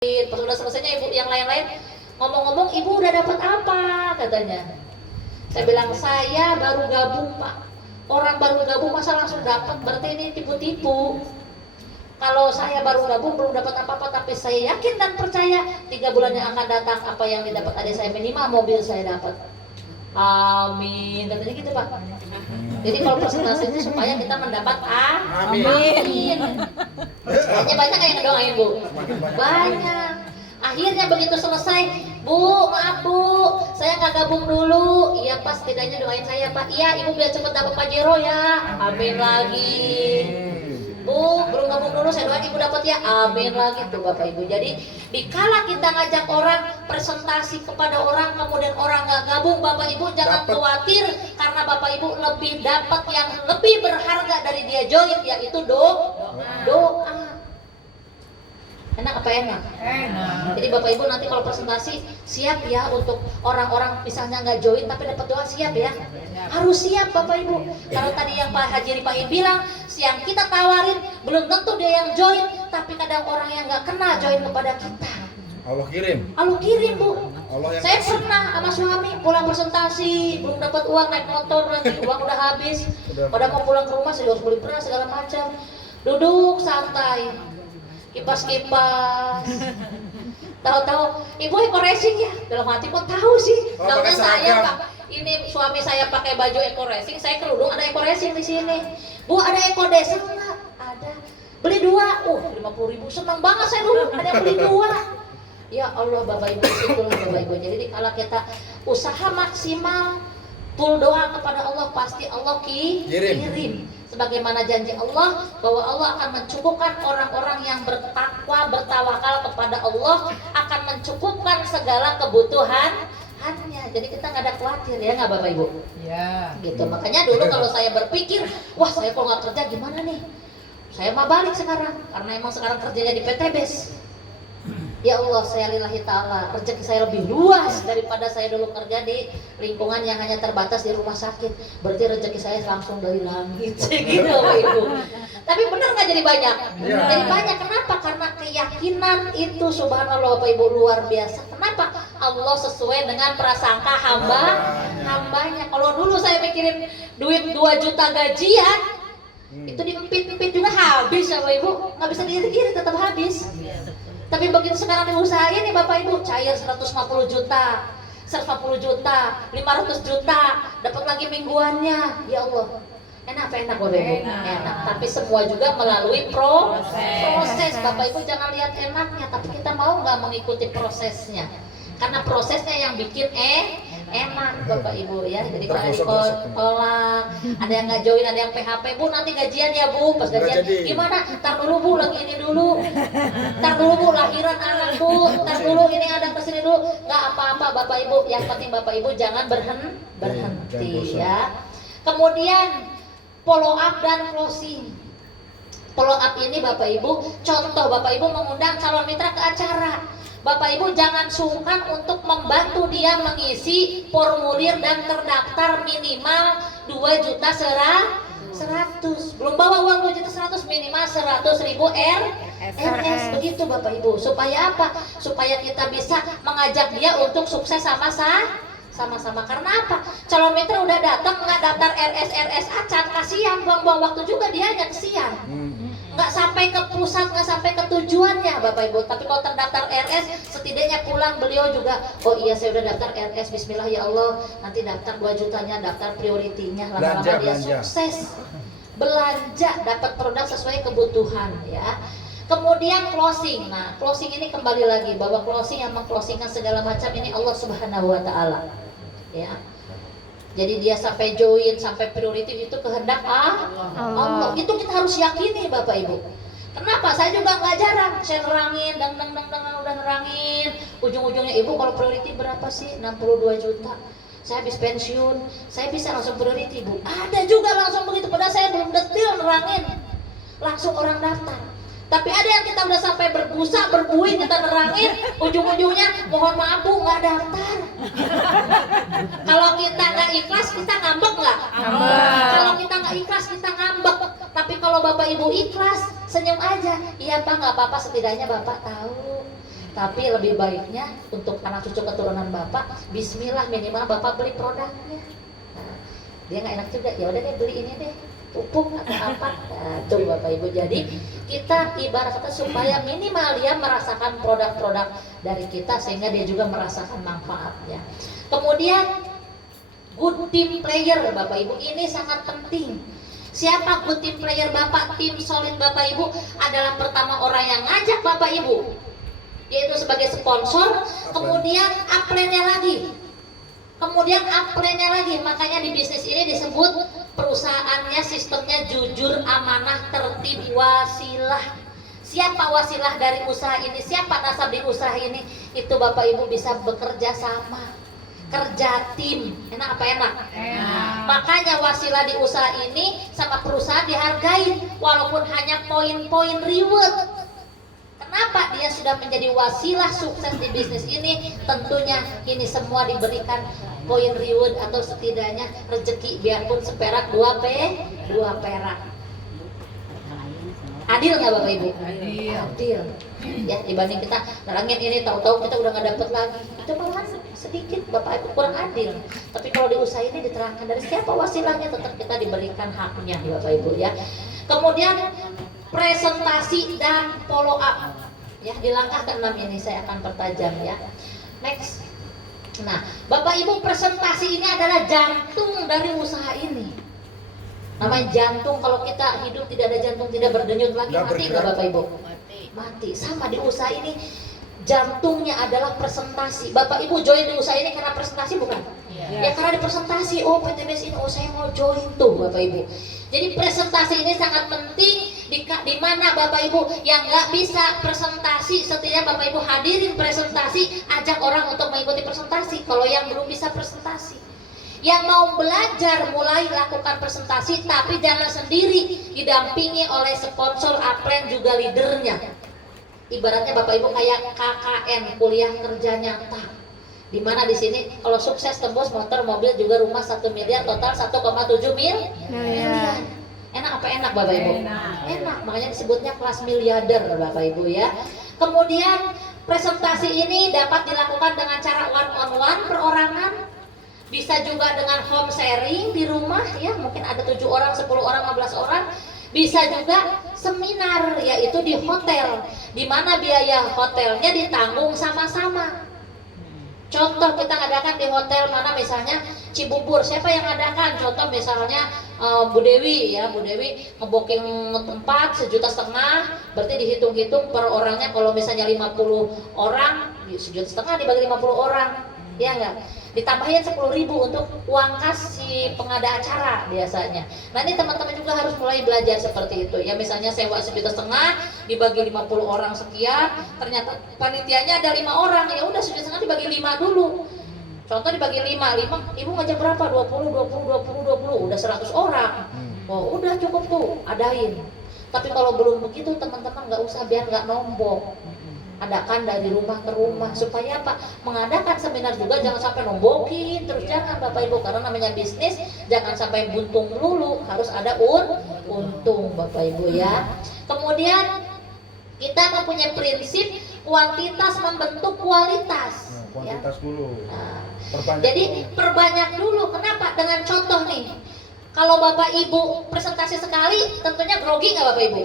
Pas udah selesainya ibu yang lain-lain ngomong-ngomong, ibu udah dapat apa katanya. Saya bilang saya baru gabung pak. Orang baru gabung masa langsung dapat, berarti ini tipu-tipu. Kalau saya baru gabung belum dapat apa-apa, tapi saya yakin dan percaya 3 bulan yang akan datang apa yang didapat adik saya minimal mobil saya dapat. Amin, katanya gitu pak. Jadi kalau presentasi itu supaya kita mendapat amin. Kayaknya banyak yang ngedoain bu. Banyak. Akhirnya begitu selesai, bu maaf bu, saya nggak gabung dulu. Iya pas, setidaknya doain saya pak. Iya ibu biar cepet dapat Pajero ya. Amin lagi. Bu belum gabung dulu, saya doain ibu dapat ya. Amin lagi tuh bapak ibu. Jadi dikala kita ngajak orang presentasi kepada orang kemudian orang nggak gabung, bapak ibu jangan khawatir karena bapak ibu lebih dapat yang lebih berharga dari dia join, yaitu doa. Enak apa enak? Enak. Jadi bapak ibu nanti kalau presentasi siap ya untuk orang-orang misalnya nggak join tapi dapat doa, siap ya? Harus siap bapak ibu. Kalau tadi yang Pak Haji Ripain bilang, yang kita tawarin belum tentu dia yang join, tapi kadang orang yang nggak kenal join kepada kita. Allah kirim. Allah kirim bu. Saya kasih. pernah sama suami pulang presentasi belum dapat uang, naik motor lagi, uang udah habis. Pada mau pulang ke rumah saya harus beli beras segala macam. Duduk santai, kipas-kipas. Tahu-tahu ibu eco racing ya, dalam hati kok tahu sih. Tahunya saya pak, ini suami saya pakai baju eco racing, saya kerudung ada eco racing di sini. Bu ada eco desa nggak? Ada. Beli 2, 50.000, senang banget saya dulu ada yang beli 2. Ya Allah bapak ibu, itulah bapak ibu. Jadi kalau kita usaha maksimal, full doa kepada Allah, pasti Allah kirim. Sebagaimana janji Allah bahwa Allah akan mencukupkan orang-orang yang bertakwa, bertawakal kepada Allah, akan mencukupkan segala kebutuhan hanya. Jadi kita nggak ada khawatir ya nggak bapak ibu? Ya. Gitu. Makanya dulu kalau saya berpikir, wah saya kalau nggak kerja gimana nih? Saya mah balik sekarang, karena emang sekarang kerjanya di PT BES. Ya Allah, saya lillahi ta'ala, rezeki saya lebih luas daripada saya dulu kerja di lingkungan yang hanya terbatas di rumah sakit. Berarti rezeki saya langsung dari langit, gitu Bapak Ibu. Tapi benar nggak jadi banyak? Ya. Jadi banyak, kenapa? Karena keyakinan itu subhanallah Bapak Ibu luar biasa. Kenapa? Allah sesuai dengan prasangka hambanya. Kalau dulu saya mikirin duit 2 juta gajian, itu diempit-empit juga habis ya Bapak Ibu. Nggak bisa diirit-irit, tetap habis. Tapi begitu sekarang diusahain nih Bapak Ibu, cair 150 juta, 150 juta, 500 juta, dapat lagi mingguannya. Ya Allah, enak Bapak Ibu? Enak. Tapi semua juga melalui proses. Bapak Ibu jangan lihat enaknya, tapi kita mau nggak mengikuti prosesnya? Karena prosesnya yang bikin enak Bapak Ibu ya. Jadi kalau ditolak, ada yang nggak join, ada yang PHP, bu nanti gajian ya bu, pas gajian gimana? Ntar dulu bu, lagi ini dulu, ntar dulu bu lahiran anak bu, ntar dulu ini ada kesini dulu, nggak apa-apa Bapak Ibu. Yang penting Bapak Ibu jangan berhenti ya. Kemudian follow up dan closing. Follow up ini Bapak Ibu, contoh Bapak Ibu mengundang calon mitra ke acara. Bapak Ibu jangan sungkan untuk membantu dia mengisi formulir dan terdaftar minimal 2.100.000. Belum bawa uang 2.100.000, minimal 100.000 RS. Begitu Bapak Ibu. Supaya apa? Supaya kita bisa mengajak dia untuk sukses sama-sama. Karena apa? Calon mitra udah datang nggak daftar RS acan, kasihan, buang-buang waktu juga dia hanya kesian. Nggak sampai ke pusat, nggak sampai ke tujuannya Bapak Ibu. Tapi kalau terdaftar RS, setidaknya pulang beliau juga, oh iya saya udah daftar RS, bismillah ya Allah, nanti daftar 2 jutanya, daftar prioritinya, lama-lama dia sukses belanja, dapat produk sesuai kebutuhan ya. Kemudian closing. Nah closing ini kembali lagi bahwa closing yang mengclosingkan segala macam ini Allah Subhanahu Wa Taala ya. Jadi dia sampai join, sampai priority itu kehendak Allah. Itu kita harus yakini Bapak Ibu. Kenapa? Saya juga nggak jarang, saya nerangin, udah nerangin. Ujung-ujungnya ibu kalau priority berapa sih? 62 juta. Saya habis pensiun, saya bisa langsung priority bu. Ada juga langsung begitu, padahal saya belum detail nerangin. Langsung orang daftar. Tapi ada yang kita udah sampai berbusa, berbuih, kita nerangin, ujung-ujungnya mohon maaf bu nggak daftar. Kalau kita nggak ikhlas, kita ngambek nggak? Kalau kita nggak ikhlas, kita ngambek. Tapi kalau bapak ibu ikhlas, senyum aja. Iya pak nggak apa-apa, setidaknya bapak tahu. Tapi lebih baiknya untuk anak cucu keturunan Bapak, bismillah minimal Bapak beli produknya. Nah, dia nggak enak juga, ya udah deh beli ini deh, pupuk atau apa. Nah, tuh Bapak Ibu. Jadi kita ibarat kata supaya minimal dia merasakan produk-produk dari kita sehingga dia juga merasakan manfaatnya. Kemudian good team player Bapak Ibu, ini sangat penting. Siapa good team player Bapak? Tim solid Bapak Ibu adalah pertama orang yang ngajak Bapak Ibu, yaitu sebagai sponsor, kemudian upline-nya lagi. Makanya di bisnis ini disebut perusahaannya sistemnya jujur, amanah, tertib, wasilah. Siapa wasilah dari usaha ini? Siapa nasab di usaha ini? Itu Bapak Ibu bisa bekerja sama, kerja tim. Enak apa enak? Enak. Makanya wasilah di usaha ini sama perusahaan dihargai walaupun hanya poin-poin reward. Kenapa dia sudah menjadi wasilah sukses di bisnis ini? Tentunya ini semua diberikan poin reward atau setidaknya rezeki biarpun seperak dua perak. Adil nggak Bapak Ibu? Adil. Ya dibanding kita nerangin ini tahu-tahu kita udah nggak dapet lagi, itu malahan sedikit Bapak Ibu kurang adil. Tapi kalau di usaha ini diterangkan dari siapa wasilahnya tetap kita diberikan haknya Bapak Ibu ya. Kemudian presentasi dan follow up ya, di langkah ke-6 ini saya akan pertajam ya. Next. Nah Bapak Ibu, presentasi ini adalah jantung dari usaha ini. Namanya jantung, kalau kita hidup tidak ada jantung, tidak berdenyut lagi, mati nggak Bapak Ibu? Mati. Sama di usaha ini jantungnya adalah presentasi. Bapak Ibu join di usaha ini karena presentasi bukan? Ya karena di presentasi, oh PTBS ini, oh saya mau join tuh Bapak Ibu. Jadi presentasi ini sangat penting di mana Bapak Ibu yang nggak bisa presentasi, setidaknya Bapak Ibu hadirin presentasi, ajak orang untuk mengikuti presentasi. Kalau yang belum bisa presentasi, yang mau belajar mulai lakukan presentasi, tapi jangan sendiri, didampingi oleh sponsor, upline juga leadernya. Ibaratnya Bapak Ibu kayak KKN, kuliah kerja nyata. Dimana di sini kalau sukses tembus motor, mobil juga rumah 1 miliar, total 1,7 miliar. Enak apa enak Bapak Ibu? Enak, makanya disebutnya kelas miliarder Bapak Ibu ya. Kemudian presentasi ini dapat dilakukan dengan cara one on one, perorangan. Bisa juga dengan home sharing di rumah ya, mungkin ada 7 orang, 10 orang, 15 orang. Bisa juga seminar, yaitu di hotel, di mana biaya hotelnya ditanggung sama-sama. Contoh kita ngadakan di hotel mana misalnya Cibubur, siapa yang ngadakan? Contoh misalnya Bu Dewi ya, Bu Dewi ngebooking tempat 1,5 juta, berarti dihitung-hitung per orangnya kalau misalnya 50 orang, 1,5 juta dibagi 50 orang, ya enggak? Ditambahin 10.000 untuk uang kas si pengada acara biasanya. Nah ini teman-teman juga harus mulai belajar seperti itu ya. Misalnya sewa 1,5 juta dibagi 50 orang sekian, ternyata panitianya ada 5 orang, ya udah 1,5 juta dibagi 5 dulu. Contoh dibagi 5, ibu ngajak berapa? 20, udah 100 orang. Oh udah cukup tuh, adain. Tapi kalau belum begitu teman-teman nggak usah, biar nggak nombok. Adakan dari rumah ke rumah, supaya apa? Mengadakan seminar juga jangan sampai nombokin terus, jangan Bapak Ibu, karena namanya bisnis jangan sampai buntung melulu, harus ada untung Bapak Ibu ya. Kemudian kita mempunyai prinsip kuantitas membentuk kualitas. Kuantitas ya. dulu. Jadi perbanyak dulu. Kenapa? Dengan contoh nih. Kalau Bapak Ibu presentasi sekali, tentunya grogi nggak Bapak Ibu?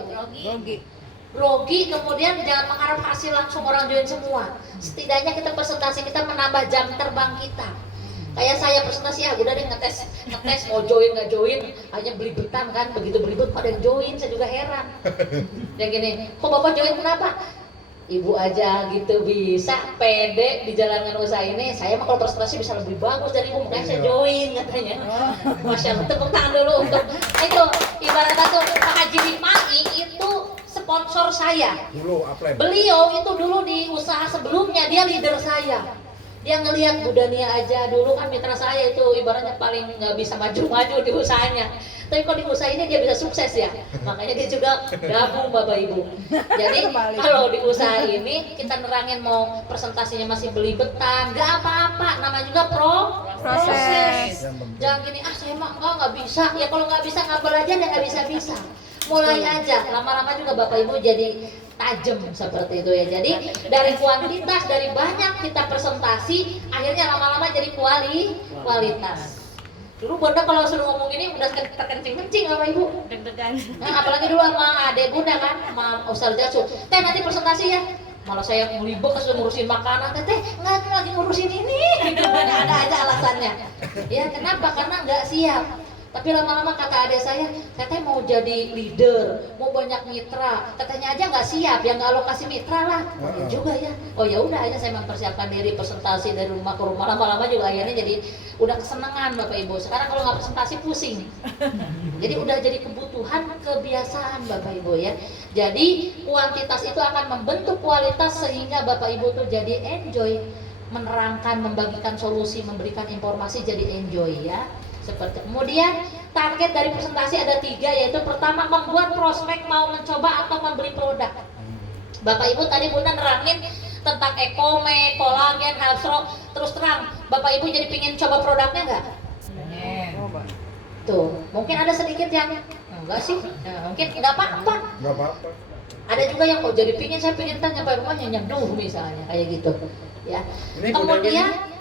Grogi, kemudian jangan mengharap hasil langsung orang join semua. Setidaknya kita presentasi kita menambah jam terbang kita. Kayak saya presentasi ya, udah deh ngetes mau join nggak join, hanya belibetan kan, begitu belibet pada yang join, saya juga heran. Dan gini, kok Bapak join kenapa? Ibu aja gitu bisa pede di jalankan usaha ini. Saya mah kalau presentasi bisa lebih bagus dari ibu, makanya saya join katanya. Masya Allah, tepuk tangan dulu untuk itu. Ibarat satu Pak Haji Dimai itu sponsor saya. Beliau itu dulu di usaha sebelumnya dia leader saya. Dia ngelihat Bu Dania aja dulu kan mitra saya itu ibaratnya paling nggak bisa maju-maju di usahanya. Tapi kalau di usaha ini dia bisa sukses ya. Makanya dia juga gabung Bapak Ibu. Jadi kalau di usaha ini kita nerangin mau presentasinya masih belibetan, nggak apa-apa. Namanya juga proses. Jangan gini, saya mah nggak bisa. Ya kalau nggak bisa nggak belajar ya nggak bisa. Mulai aja, lama-lama juga Bapak Ibu jadi tajam seperti itu ya. Jadi dari kuantitas, dari banyak kita presentasi, akhirnya lama-lama jadi kualitas. Dulu Bunda kalau suruh ngomong ini udah terkencing-kencing Bapak Ibu. Deg-degan. Nah, apalagi dulu sama adek Bunda kan, sama Ustaz Jasu. Teh nanti presentasi ya. Malah saya ngelibet sudah ngurusin makanan, teh nggak lagi ngurusin ini. Gitu. Ada aja alasannya. Ya kenapa? Karena nggak siap. Tapi lama-lama kata adik saya, teteh mau jadi leader, mau banyak mitra, tetehnya aja nggak siap, ya nggak alokasi mitra lah. Oh ya juga ya. Oh ya udah aja saya mempersiapkan diri presentasi dari rumah ke rumah, lama-lama juga akhirnya jadi udah kesenangan Bapak Ibu. Sekarang kalau nggak presentasi pusing. Jadi udah jadi kebutuhan, kebiasaan Bapak Ibu ya. Jadi kuantitas itu akan membentuk kualitas sehingga Bapak Ibu tuh jadi enjoy menerangkan, membagikan solusi, memberikan informasi jadi enjoy ya. Seperti kemudian target dari presentasi ada 3, yaitu pertama membuat prospek mau mencoba atau membeli produk. Bapak Ibu tadi Bunda nerangin tentang Ecome, kolagen, Healthrock, terus terang Bapak Ibu jadi pingin coba produknya nggak? Tuh mungkin ada sedikit yang enggak sih, ya, mungkin nggak apa-apa. Ada juga yang kok jadi pingin, saya pingin tanya Pak rumahnya nyeduh misalnya kayak gitu ya. Kemudian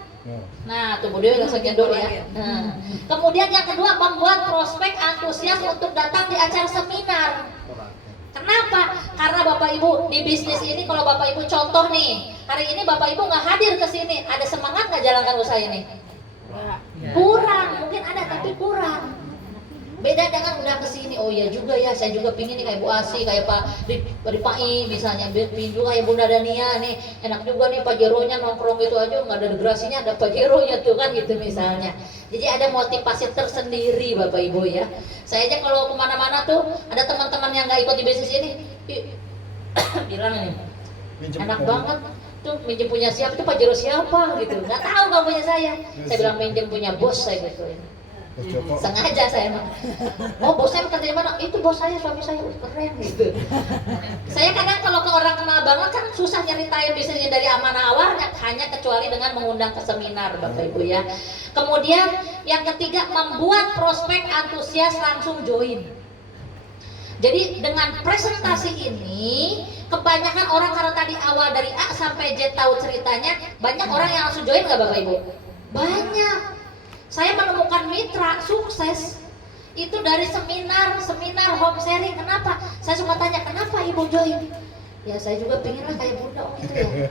nah, tuh dia langsung nyedor ya. Nah, kemudian yang kedua membuat prospek antusias untuk datang di acara seminar. Kenapa? Karena Bapak Ibu di bisnis ini kalau Bapak Ibu contoh nih, hari ini Bapak Ibu nggak hadir ke sini, ada semangat nggak jalankan usaha ini? Kurang, mungkin ada tapi kurang. Beda dengan udah kesini, oh iya juga ya, saya juga pingin nih kayak Bu Asi, kayak Pak Ripai misalnya, pingin juga kayak Bunda Dania nih, enak juga nih Pak Jeronya nongkrong gitu aja, nggak ada degrasinya, ada Pak Jeronya tuh kan gitu misalnya. Jadi ada motivasi tersendiri Bapak Ibu ya. Saya aja kalau kemana-mana tuh, ada teman-teman yang nggak ikut di bisnis ini, bilang nih, enak banget tuh minjem punya siapa, tuh Pak Jero siapa gitu, nggak tahu kalau punya saya bilang minjem punya bos saya gitu ya. Sengaja saya mah. Oh bos saya kerja di mana? Itu bos saya, suami saya, keren gitu. Saya kadang kalau ke orang kenal banget kan susah nyeritain bisnisnya dari amanah awalnya, hanya kecuali dengan mengundang ke seminar Bapak Ibu ya. Kemudian yang ketiga membuat prospek antusias langsung join. Jadi dengan presentasi ini kebanyakan orang karena tadi awal dari A sampai Z tahu ceritanya, banyak orang yang langsung join nggak Bapak Ibu? Banyak. Saya menemukan mitra sukses itu dari seminar home sharing. Kenapa? Saya suka tanya, kenapa Ibu join? Ya saya juga pengen lah kayak Bunda gitu ya.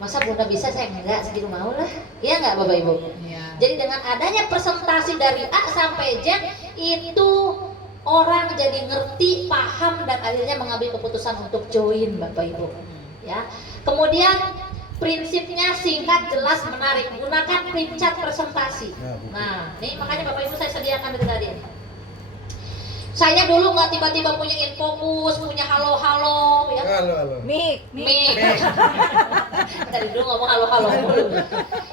Masa Bunda bisa, saya enggak, segitu mau lah. Iya nggak Bapak Ibu? Ya. Jadi dengan adanya presentasi dari A sampai Z itu orang jadi ngerti, paham dan akhirnya mengambil keputusan untuk join Bapak Ibu. Ya. Kemudian prinsipnya singkat, jelas, menarik. Gunakan prinsip presentasi. Nah, ini makanya Bapak Ibu saya sediakan dari tadi. Saya dulu nggak tiba-tiba punya Infokus, punya halo-halo, ya. Halo. Mik. Dari dulu ngomong halo-halo.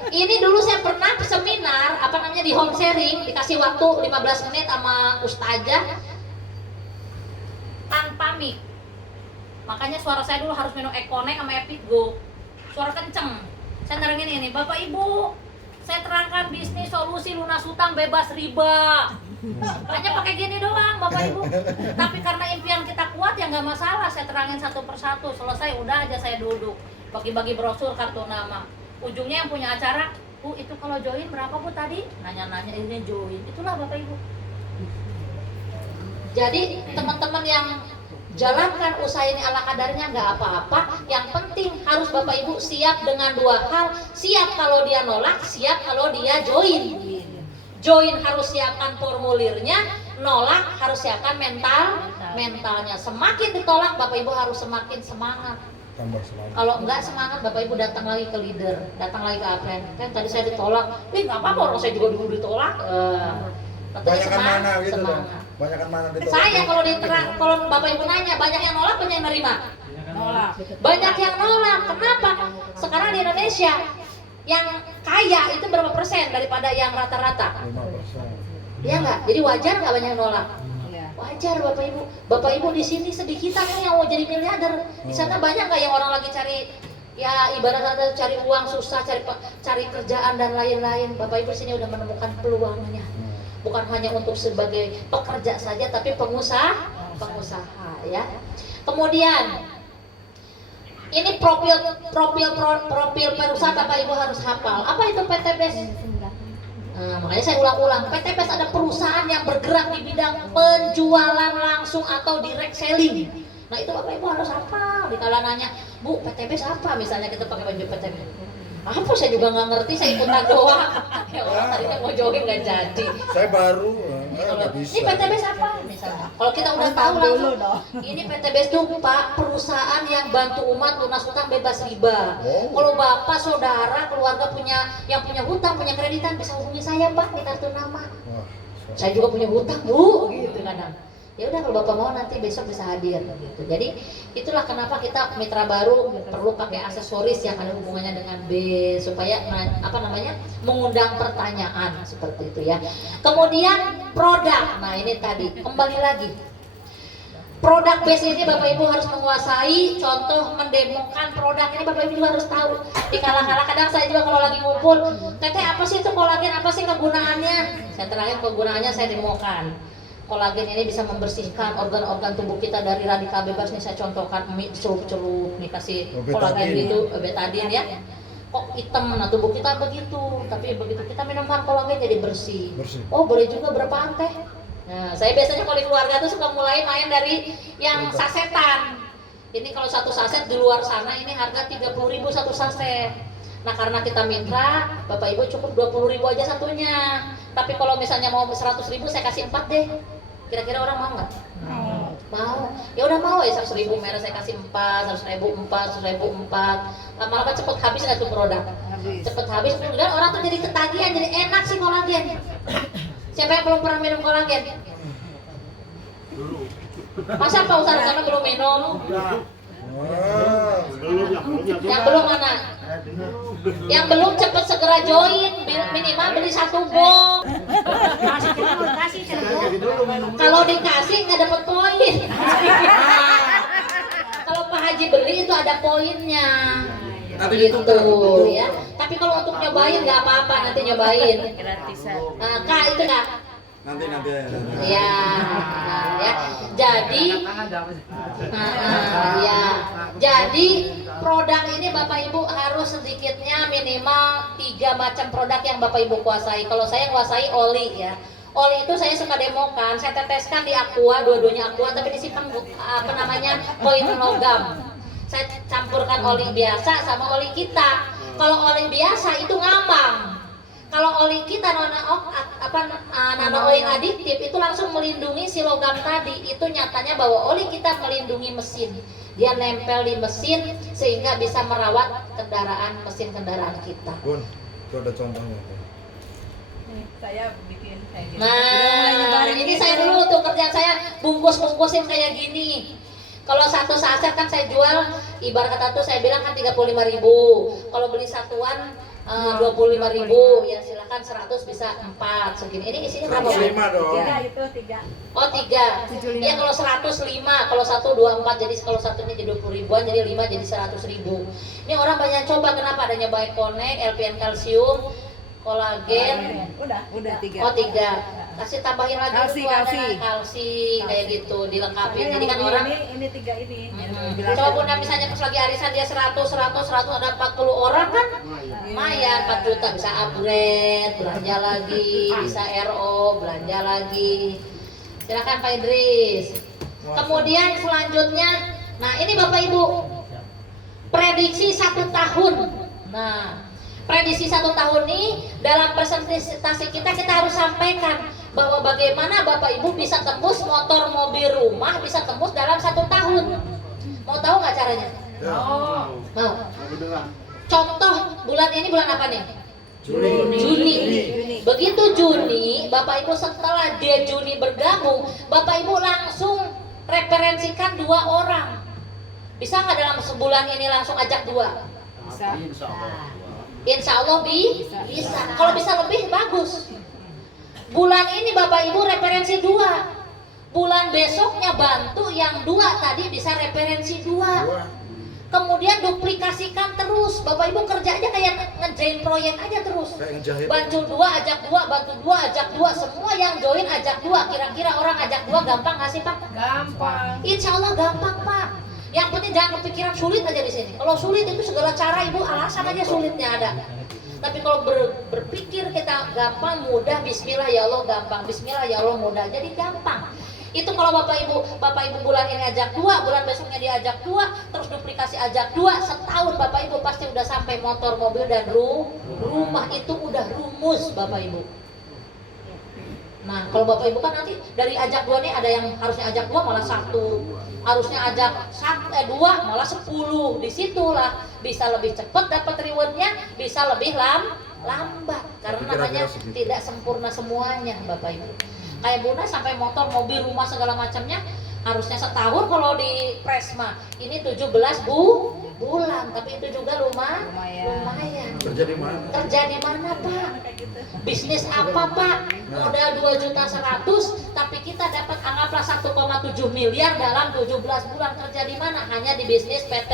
Ini dulu saya pernah seminar, di home sharing, dikasih waktu 15 menit sama ustazah tanpa mic. Makanya suara saya dulu harus minum Econnect sama Epigo. Suara kenceng. Saya nerangin ini, Bapak Ibu, saya terangkan bisnis solusi lunas hutang bebas riba. Hanya pakai gini doang Bapak Ibu. Tapi karena impian kita kuat ya nggak masalah, saya terangin satu persatu. Selesai udah aja saya duduk bagi-bagi brosur, kartu nama. Ujungnya yang punya acara, Bu itu kalau join berapa Bu tadi? Nanya-nanya ini join. Itulah Bapak Ibu. Jadi teman-teman yang jalankan usaha ini ala kadarnya nggak apa-apa. Yang penting harus Bapak Ibu siap dengan dua hal. Siap kalau dia nolak, siap kalau dia join. Join harus siapkan formulirnya, nolak harus siapkan mentalnya. Semakin ditolak Bapak Ibu harus semakin semangat. Kalau enggak semangat Bapak Ibu datang lagi ke leader, datang lagi ke apren. Kan tadi saya ditolak, nggak apa-apa orang saya juga dulu ditolak. Banyakan mana gitu dong? Banyakan mana ditolak? Saya kalau Bapak Ibu nanya, banyak yang nolak, banyak yang nerima? Nolak. Banyak yang nolak. Kenapa? Sekarang di Indonesia yang kaya itu berapa persen daripada yang rata-rata? 5%. Iya nggak? Jadi wajar nggak banyak yang nolak? Wajar Bapak Ibu. Bapak Ibu di sini sedikitan yang mau jadi miliarder. Di sana banyak nggak yang orang lagi cari, ya ibarat kata cari uang susah, cari kerjaan dan lain-lain. Bapak Ibu sini udah menemukan peluangnya. Bukan hanya untuk sebagai pekerja saja, tapi pengusaha ya. Kemudian Ini profil perusahaan Bapak Ibu harus hafal. Apa itu PTBS? Nah, makanya saya ulang-ulang. PTBS ada perusahaan yang bergerak di bidang penjualan langsung atau direct selling. Nah itu Bapak Ibu harus hafal. Kalau nanya, Bu PTBS apa? Misalnya kita pakai baju PTBS. Apa saya juga nggak ngerti, saya ikutan doang. Ya Allah, tadinya mau jogging nggak jadi. Saya baru, nggak bisa. Ini PTBS apa? Misalnya, kalau kita udah tahu langsung, ini PTBS tuh Pak, perusahaan yang bantu umat lunas hutang bebas riba. Kalau Bapak, saudara, keluarga yang punya hutang, punya kreditan, bisa hubungi saya Pak di kartu nama. Saya juga punya hutang Bu, gitu kadang. Ya udah kalau Bapak mau nanti besok bisa hadir gitu. Jadi itulah kenapa kita mitra baru perlu pakai aksesoris yang ada hubungannya dengan B supaya mengundang pertanyaan seperti itu ya. Kemudian produk. Nah, ini tadi kembali lagi. Produk base ini Bapak Ibu harus menguasai. Contoh mendemokan produk ini Bapak Ibu juga harus tahu. Di kala-kala kadang saya juga kalau lagi ngumpul, Teteh apa sih itu kolagen, apa sih kegunaannya? Saya terangin kegunaannya, saya demokan. Kolagen ini bisa membersihkan organ-organ tubuh kita dari radikal bebas. Nih saya contohkan celup-celup nih kasih kolagen gitu, betadin ya. Kok hitam, nah tubuh kita begitu. Tapi begitu kita minumkan kolagen jadi bersih. Oh boleh juga berapaan teh? Nah saya biasanya kalau di keluarga tuh suka mulai main dari yang sasetan. Ini kalau satu saset di luar sana ini harga 30.000 satu saset. Nah karena kita mitra, Bapak Ibu cukup 20.000 aja satunya. Tapi kalau misalnya mau 100.000 saya kasih 4 deh. Kira-kira orang mau nggak? Mau. Ya udah mau ya 100.000 merah saya kasih 4, 100.000 4, 100.000 4. Lama-lama cepet habis nggak tuh produk? Cepet habis. Kemudian orang tuh jadi ketagihan, jadi enak sih kolagen. Siapa yang belum pernah minum kolagen? Masa Pak Ustadz karena belum minum? Yang belum mana? Yang belum cepet segera join, minimal beli 1 box. Kalau dikasih nggak dapat poin. Kalau Pak Haji beli itu ada poinnya. Gitu ya. Tapi kalau untuk nyobain nggak apa-apa, nanti nyobain. Kak itu nggak? Nanti ya. Jadi produk ini Bapak Ibu harus sedikitnya minimal 3 macam produk yang Bapak Ibu kuasai. Kalau saya kuasai oli ya. Oli itu saya suka demokan, saya teteskan di aqua, dua-duanya aqua tapi disimpan koin logam. Saya campurkan oli biasa sama oli kita. Kalau oli biasa itu ngambang. Kalau oli kita nano oil adiktif itu langsung melindungi si logam tadi. Itu nyatanya bahwa oli kita melindungi mesin. Dia nempel di mesin sehingga bisa merawat mesin kendaraan kita. Bun, itu ada contohnya. Saya bikin kayak gini. Nah, ini saya dulu tuh kerjaan saya bungkus-bungkusin kayak gini. Kalau satu saset kan saya jual, ibarat kata tuh saya bilang kan 35.000. Kalau beli satuan 25.000 ya silakan 100 bisa 4 segini. Ini isinya berapa? 105 dong. 3 itu 3. Oh 3. Ya kalau 105, kalau 1 24 jadi kalau satunya jadi 20.000-an jadi 5 jadi 100.000. Ini orang banyak coba kenapa adanya Baik Connect, LPN kalsium, kolagen. Udah 3. Oh 3. Kasih tambahin lagi kalsi kayak gitu dilengkapi. Jadi kan orang ini 3 ini. Coba Bunda misalnya pas lagi arisan dia 100 ada 40 orang kan lumayan 4 juta bisa upgrade, belanja lagi, bisa RO, belanja lagi. Silakan Pak Idris. Kemudian selanjutnya, nah ini Bapak Ibu prediksi 1 tahun. Nah prediksi 1 tahun ini dalam presentasi kita harus sampaikan bahwa bagaimana Bapak Ibu bisa tembus motor, mobil, rumah bisa tembus dalam 1 tahun. Mau tahu nggak caranya? Mau. Contoh bulan ini bulan apa nih? Juni. Begitu Juni, Bapak Ibu setelah dia Juni bergabung, Bapak Ibu langsung referensikan 2 orang. Bisa nggak dalam sebulan ini langsung ajak 2? Bisa. Insya Allah bisa. Kalau bisa lebih bagus. Bulan ini Bapak Ibu referensi 2. Bulan besoknya bantu yang 2 tadi bisa referensi 2. Kemudian duplikasikan terus. Bapak Ibu kerja aja kayak ngejain proyek aja terus. Bantu 2 ajak 2, bantu 2 ajak 2. Semua yang join ajak 2. Kira-kira orang ajak 2 gampang nggak sih Pak? Gampang. Insya Allah gampang Pak. Yang penting jangan kepikiran sulit aja di sini. Kalau sulit itu segala cara ibu alasan aja sulitnya ada. Tapi kalau berpikir kita gampang, mudah, bismillah ya Allah gampang, bismillah ya Allah mudah, jadi gampang. Itu kalau bapak ibu bulan ini ajak 2, bulan besoknya diajak 2, terus duplikasi ajak 2, setahun bapak ibu pasti udah sampai motor, mobil dan rumah itu udah rumus bapak ibu. Nah kalau bapak ibu kan nanti dari ajak 2 nih ada yang harusnya ajak 2 malah 1, harusnya ajak 2 malah 10, disitulah bisa lebih cepat dapat rewardnya, bisa lebih lambat karena namanya tidak sempurna semuanya bapak ibu. Kayak Bunda sampai motor, mobil, rumah segala macamnya harusnya setahun kalau di Presma ini 17 bulan, tapi itu juga lumayan. Kerja di mana? Kerja di mana Pak? Bisnis apa Pak? Modal 2.100.000 tapi kita dapat anggaplah 1,7 miliar dalam 17 bulan. Kerja di mana? Hanya di bisnis PT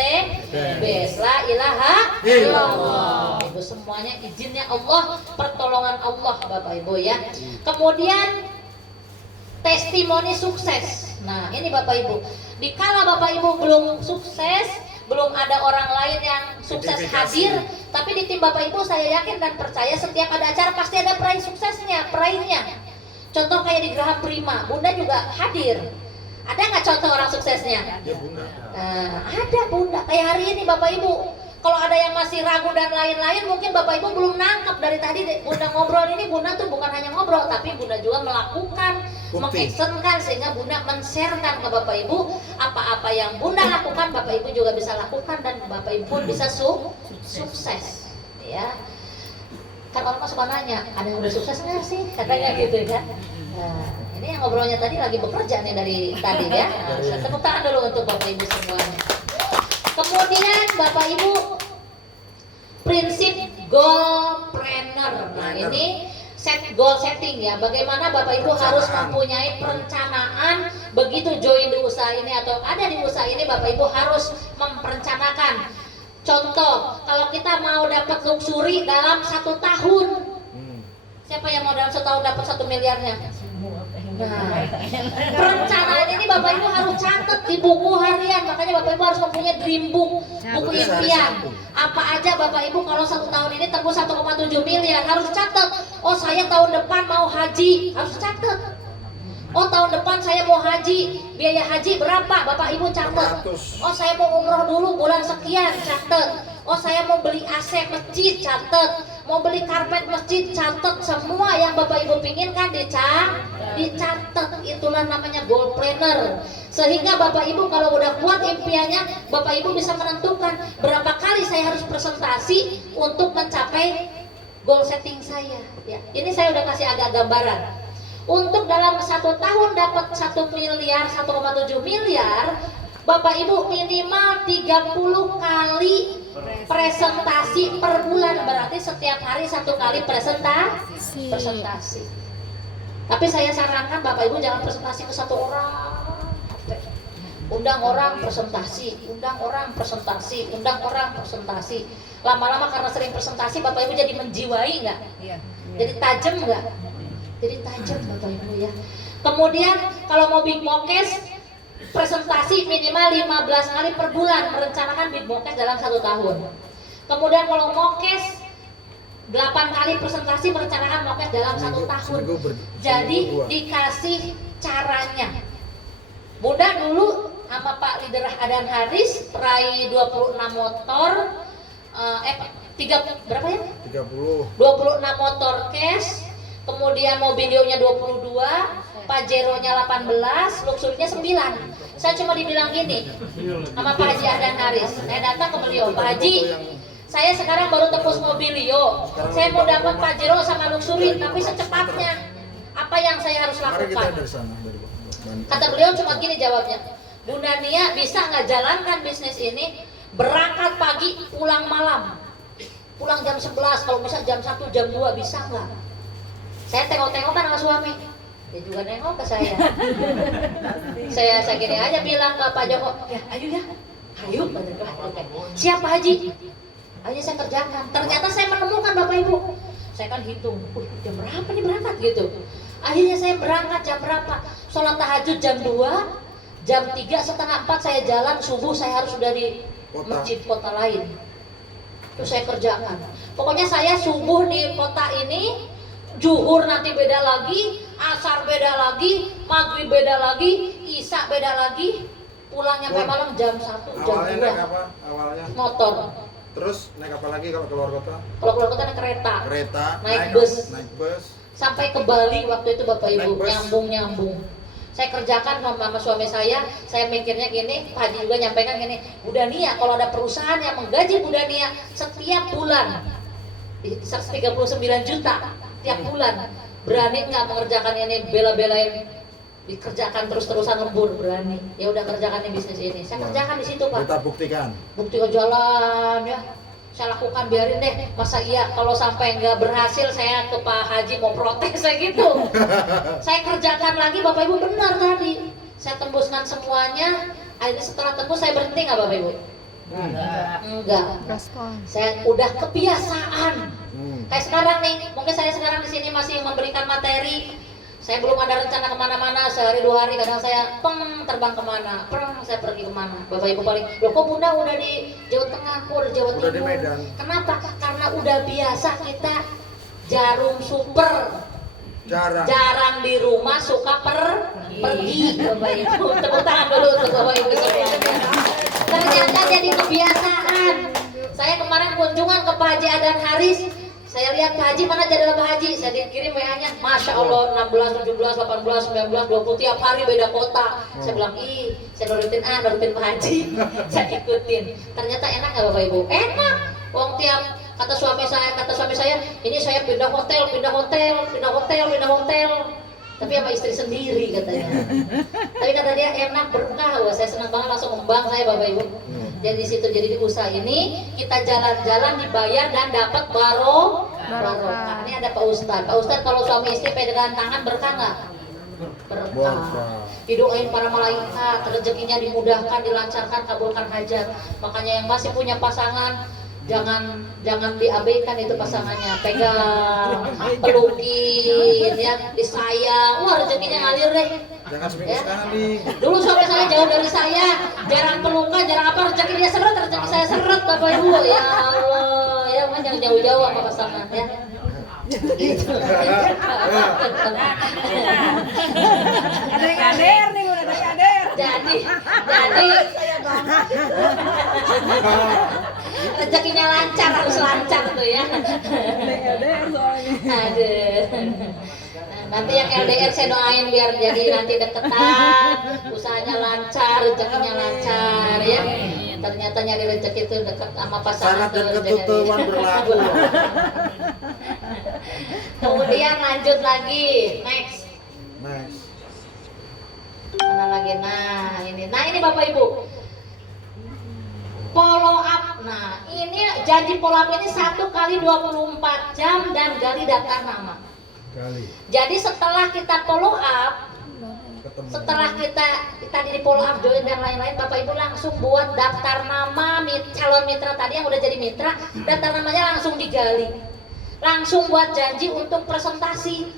BES. La ilaha illallah. Ibu semuanya izinnya Allah, pertolongan Allah Bapak Ibu ya. Kemudian testimoni sukses. Nah ini Bapak Ibu, dikala Bapak Ibu belum sukses, belum ada orang lain yang sukses hadir, tapi di tim Bapak Ibu saya yakin dan percaya setiap ada acara pasti ada peraih suksesnya, peraihnya. Contoh kayak di Geraha Prima, Bunda juga hadir. Ada nggak contoh orang suksesnya? Ya Bunda. Ada Bunda, kayak hari ini Bapak Ibu. Kalau ada yang masih ragu dan lain-lain, mungkin Bapak Ibu belum nangkep dari tadi Bunda ngobrol ini. Bunda tuh bukan hanya ngobrol, tapi Bunda juga melakukan, mengactionkan sehingga Bunda men-sharekan ke Bapak Ibu apa-apa yang Bunda lakukan, Bapak Ibu juga bisa lakukan dan Bapak Ibu pun bisa sukses. Ya, kan orang suka nanya, ada yang udah sukses nggak sih? Katanya gitu kan. Nah, ini yang ngobrolnya tadi lagi bekerja nih dari tadi ya. Nah, tepuk tangan dulu untuk Bapak Ibu semuanya. Kemudian Bapak Ibu, prinsip goalpreneur. Nah ini goal setting ya. Bagaimana Bapak Ibu harus mempunyai perencanaan begitu join di usaha ini atau ada di usaha ini, Bapak Ibu harus merencanakan. Contoh, kalau kita mau dapat luxury dalam 1 tahun, siapa yang mau dalam 1 tahun dapat 1 miliarnya? Nah, perencanaan ini Bapak Ibu harus catat di buku harian. Makanya Bapak Ibu harus mempunyai dream book, buku impian. Apa aja Bapak Ibu kalau 1 tahun ini tembus 1,7 miliar harus catat. Oh saya tahun depan mau haji, harus catat. Oh tahun depan saya mau haji, biaya haji berapa? Bapak Ibu catat. Oh saya mau umroh dulu bulan sekian, catat. Oh saya mau beli AC masjid, catat. Mau beli karpet masjid, catat. Semua yang Bapak Ibu pinginkan dicatat. Itulah namanya goalpreneur. Sehingga Bapak Ibu kalau udah kuat impiannya, Bapak Ibu bisa menentukan berapa kali saya harus presentasi untuk mencapai goal setting saya. Ya, ini saya udah kasih agak gambaran. Untuk dalam 1 tahun dapat 1 miliar, 1,7 miliar, Bapak Ibu minimal 30 kali presentasi per bulan. Berarti setiap hari 1 kali presentasi. Tapi saya sarankan Bapak Ibu jangan presentasi ke 1 orang. Undang orang presentasi, undang orang presentasi, undang orang presentasi. Lama-lama karena sering presentasi Bapak Ibu jadi menjiwai nggak? Iya. Jadi tajam nggak? Jadi tajam Bapak Ibu ya. Kemudian kalau mau big mokes, presentasi minimal 15 kali per bulan, merencanakan big mokes dalam 1 tahun. Kemudian kalau mokes 8 kali presentasi, merencanakan mokes dalam 1 tahun. Jadi dikasih caranya. Bunda dulu sama Pak Leader Adan Haris peraih 26 motor, 26 motor cash. Kemudian mobilionya 22, Pajero-nya 18, Luxury-nya 9. Saya cuma dibilang gini sama Pak Haji Adan Haris. Saya datang ke beliau, Pak Haji, saya sekarang baru tembus mobilio. Saya mau dapat Pajero sama Luxury, tapi secepatnya. Apa yang saya harus lakukan? Kata beliau cuma gini jawabnya, Bunda Nia bisa nggak jalankan bisnis ini? Berangkat pagi, pulang malam. Pulang jam 11, kalau bisa jam 1, jam 2, bisa nggak? Saya tengok-tengokan sama suami, dia juga nengok ke saya. saya gini aja bilang ke Pak Joko, ya ayo. Siapa Haji? Ayo saya kerjakan. Ternyata saya menemukan Bapak Ibu. Saya kan hitung, jam berapa nih berangkat gitu. Akhirnya saya berangkat jam berapa? Sholat tahajud jam 2, Jam 3:30 saya jalan, subuh saya harus sudah di Kota. masjid kota lain. Itu saya kerjakan. Pokoknya saya subuh di kota ini, zuhur nanti beda lagi, asar beda lagi, maghrib beda lagi, isya beda lagi, pulang nyampe malam jam 1, jam Awalnya 2. naik apa? Awalnya. Motor. Terus naik apa lagi kalau keluar kota? Kalau keluar kota naik kereta. Kereta. Naik bus. Naik bus. Sampai ke Bali waktu itu Bapak Ibu, Naik bus. nyambung. Saya kerjakan sama suami saya mikirnya gini, Pak Haji juga nyampaikan gini, Bu Dania kalau ada perusahaan yang menggaji Bu Dania setiap bulan 139 juta tiap bulan, berani nggak mengerjakan ini, bela-belain dikerjakan terus-terusan lembur, berani. Ya udah kerjakan di bisnis ini. Saya kerjakan di situ Pak. Kita buktikan. Bukti ke jalan ya. Saya lakukan, biarin deh, masa iya kalau sampai nggak berhasil saya ke Pak Haji mau protes saya gitu. Saya kerjakan lagi, Bapak Ibu benar tadi, saya tembuskan semuanya. Akhirnya setelah tembus saya berhenti nggak Bapak Ibu? Enggak. Saya udah kebiasaan. Kayak sekarang nih, mungkin saya sekarang di sini masih memberikan materi. Saya belum ada rencana kemana-mana, sehari 2 hari kadang saya terbang kemana, saya pergi kemana. Bapak Ibu paling, loh kok Bunda udah di Jawa Tengah, kok udah Jawa Timur? Udah di Medan. Kenapa? Karena udah biasa kita jarum super, jarang di rumah, suka pergi. Bapak Ibu, tepuk tangan dulu untuk Bapak Ibu semuanya. Ternyata jadi kebiasaan. Saya kemarin kunjungan ke Pak Haji Adan Haris. Saya lihat Pak Haji, mana jadwal Pak Haji? Saya dikirim WA-nya, Masya Allah 16, 17, 18, 19, 20 tiap hari beda kota. Saya bilang, saya nurutin Pak Haji. Saya ikutin. Ternyata enak nggak Bapak Ibu? Enak. Wong tiap kata suami saya, ini saya pindah hotel. Tapi sama istri sendiri katanya. Tapi kata dia enak, berkah. Wah, saya senang banget, langsung ngembang saya Bapak Ibu. Jadi di situ, jadi di usaha ini kita jalan-jalan dibayar dan dapat barokah. Ini ada Pak Ustadz. Pak Ustadz kalau suami istri pegangan tangan berkah nggak? Berkah. Didoain para malaikat, rezekinya dimudahkan, dilancarkan, kabulkan hajat. Makanya yang masih punya pasangan, jangan diabaikan itu pasangannya, pegang, pelukin ya, disayang. Wah, rezekinya ngalir deh. Jangan seminggu sekali. Dulu suami saya jauh dari saya, jarang pelukan, jarang apa, rezeki dia seret, rezeki saya seret Bapak Ibu. Ya Allah, ya kan jangan jauh-jauh sama pasangan ya. Gitu. Ada yang kader nih, udah ada kader. Jadi rezekinya lancar, harus lancar tuh ya. LDR soalnya. Aduh. Nanti yang LDR saya doain biar jadi nanti deketan, usahanya lancar, rezekinya lancar ya. Ternyata nyari rezeki itu dekat sama pasangan. Syarat dan ketentuan berlaku. Kemudian lanjut lagi, next. Mana lagi? Nah ini Bapak Ibu. Follow up. Nah, ini janji follow up ini 1 kali 24 jam dan gali daftar nama. Jadi setelah kita follow up, setelah kita di follow up, join dan lain-lain, Bapak Ibu langsung buat daftar nama calon mitra tadi yang udah jadi mitra, daftar namanya langsung digali, langsung buat janji untuk presentasi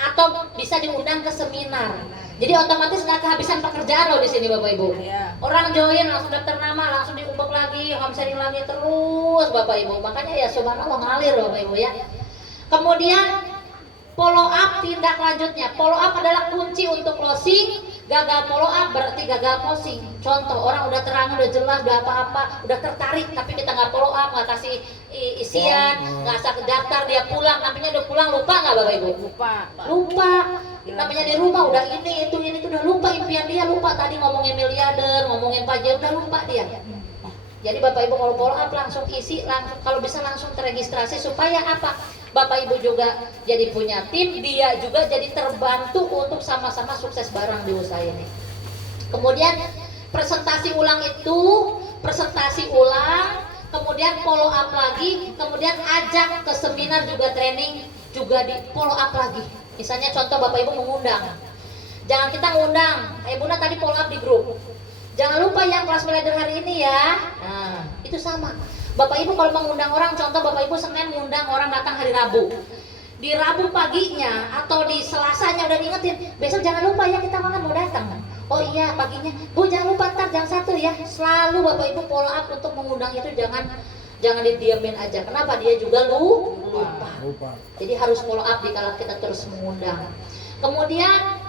atau bisa diundang ke seminar. Jadi otomatis nggak kehabisan pekerjaan loh di sini Bapak Ibu. Orang join langsung daftar nama, langsung diubek lagi, home sharing lagi terus Bapak Ibu. Makanya ya subhanallah ngalir Bapak Ibu ya. Kemudian follow up tindak lanjutnya. Follow up adalah kunci untuk closing. Gagal follow up berarti gagal closing. Contoh, orang udah terang, udah jelas, udah apa-apa, udah tertarik, tapi kita nggak follow up, nggak kasih isian, nggak asal daftar, dia pulang, namanya udah pulang, lupa nggak Bapak Ibu? Lupa. Namanya di rumah udah ini itu udah lupa impian dia, lupa tadi ngomongin miliarder, ngomongin pajak, udah lupa dia. Jadi Bapak Ibu kalau follow up langsung isi, langsung kalau bisa langsung terregistrasi supaya apa? Bapak Ibu juga jadi punya tim, dia juga jadi terbantu untuk sama-sama sukses bareng di usaha ini. Kemudian presentasi ulang, kemudian follow up lagi, kemudian ajak ke seminar juga training, juga di follow up lagi. Misalnya contoh Bapak Ibu mengundang, jangan kita ngundang, Bunda tadi follow up di grup. Jangan lupa yang kelas leader hari ini ya. Nah, itu sama. Bapak Ibu kalau mengundang orang, contoh Bapak Ibu Senin ngundang orang datang hari Rabu. Di Rabu paginya atau di Selasanya udah diingetin, besok jangan lupa ya kita makan mau datang. Oh iya, paginya, Bu jangan lupa ntar jam 1 ya. Selalu Bapak Ibu follow up untuk mengundang itu, jangan didiamin aja. Kenapa? Dia juga lupa. Jadi harus follow up dikala kita terus mengundang. Kemudian,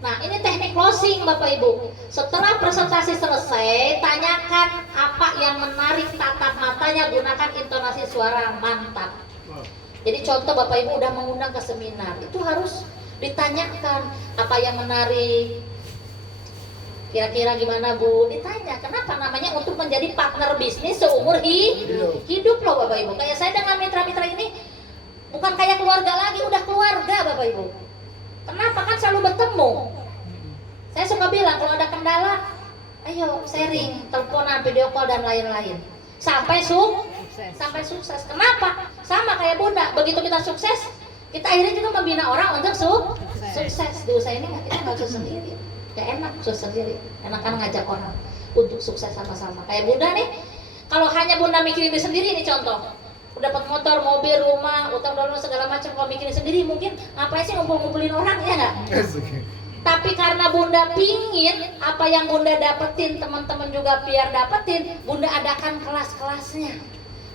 nah ini teknik closing Bapak Ibu. Setelah presentasi selesai, tanyakan apa yang menarik tatap matanya, gunakan intonasi suara mantap. Jadi contoh Bapak Ibu udah mengundang ke seminar, itu harus ditanyakan apa yang menarik. Kira-kira gimana Bu? Ditanya. Kenapa? Namanya untuk menjadi partner bisnis seumur hidup loh Bapak Ibu. Kayak saya dengan mitra-mitra ini bukan kayak keluarga lagi, udah keluarga Bapak Ibu. Kenapa? Kan selalu bertemu. Saya suka bilang kalau ada kendala, ayo sharing, teleponan, video call dan lain-lain. Sampai sukses. Kenapa? Sama kayak Bunda, begitu kita sukses, kita akhirnya juga membina orang untuk sukses. Di usaha ini kita nggak sukses sendiri. Ya enak sukses sendiri, enakan ngajak orang untuk sukses sama-sama. Kayak Bunda nih, kalau hanya Bunda mikirin diri sendiri, ini contoh, udah dapat motor, mobil, rumah, utang dolar segala macam, kalau mikirin sendiri mungkin ngapain sih ngumpulin orang, ya nggak? Tapi karena Bunda pingin apa yang Bunda dapetin, teman-teman juga biar dapetin, Bunda adakan kelas-kelasnya.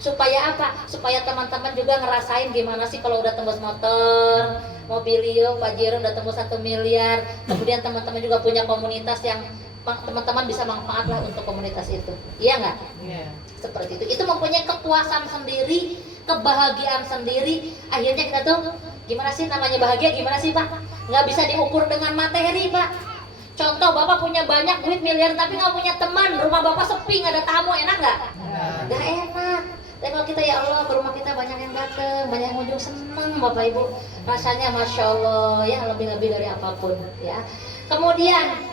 Supaya apa? Supaya teman-teman juga ngerasain gimana sih kalau udah tembus motor, mobilio, Pajero udah tembus 1 miliar. Kemudian teman-teman juga punya komunitas yang teman-teman bisa manfaat lah untuk komunitas itu. Iya nggak? Iya. Seperti itu. Itu mempunyai kepuasan sendiri, kebahagiaan sendiri. Akhirnya kita tuh gimana sih namanya bahagia? Gimana sih Pak? Nggak bisa diukur dengan materi Pak. Contoh Bapak punya banyak duit miliar tapi nggak punya teman, rumah Bapak sepi, nggak ada tamu, enak nggak? Nggak enak. Tapi kalau kita ya Allah, ke rumah kita banyak yang datang, banyak yang kunjung, senang Bapak Ibu. Rasanya Masya Allah ya, lebih-lebih dari apapun ya. Kemudian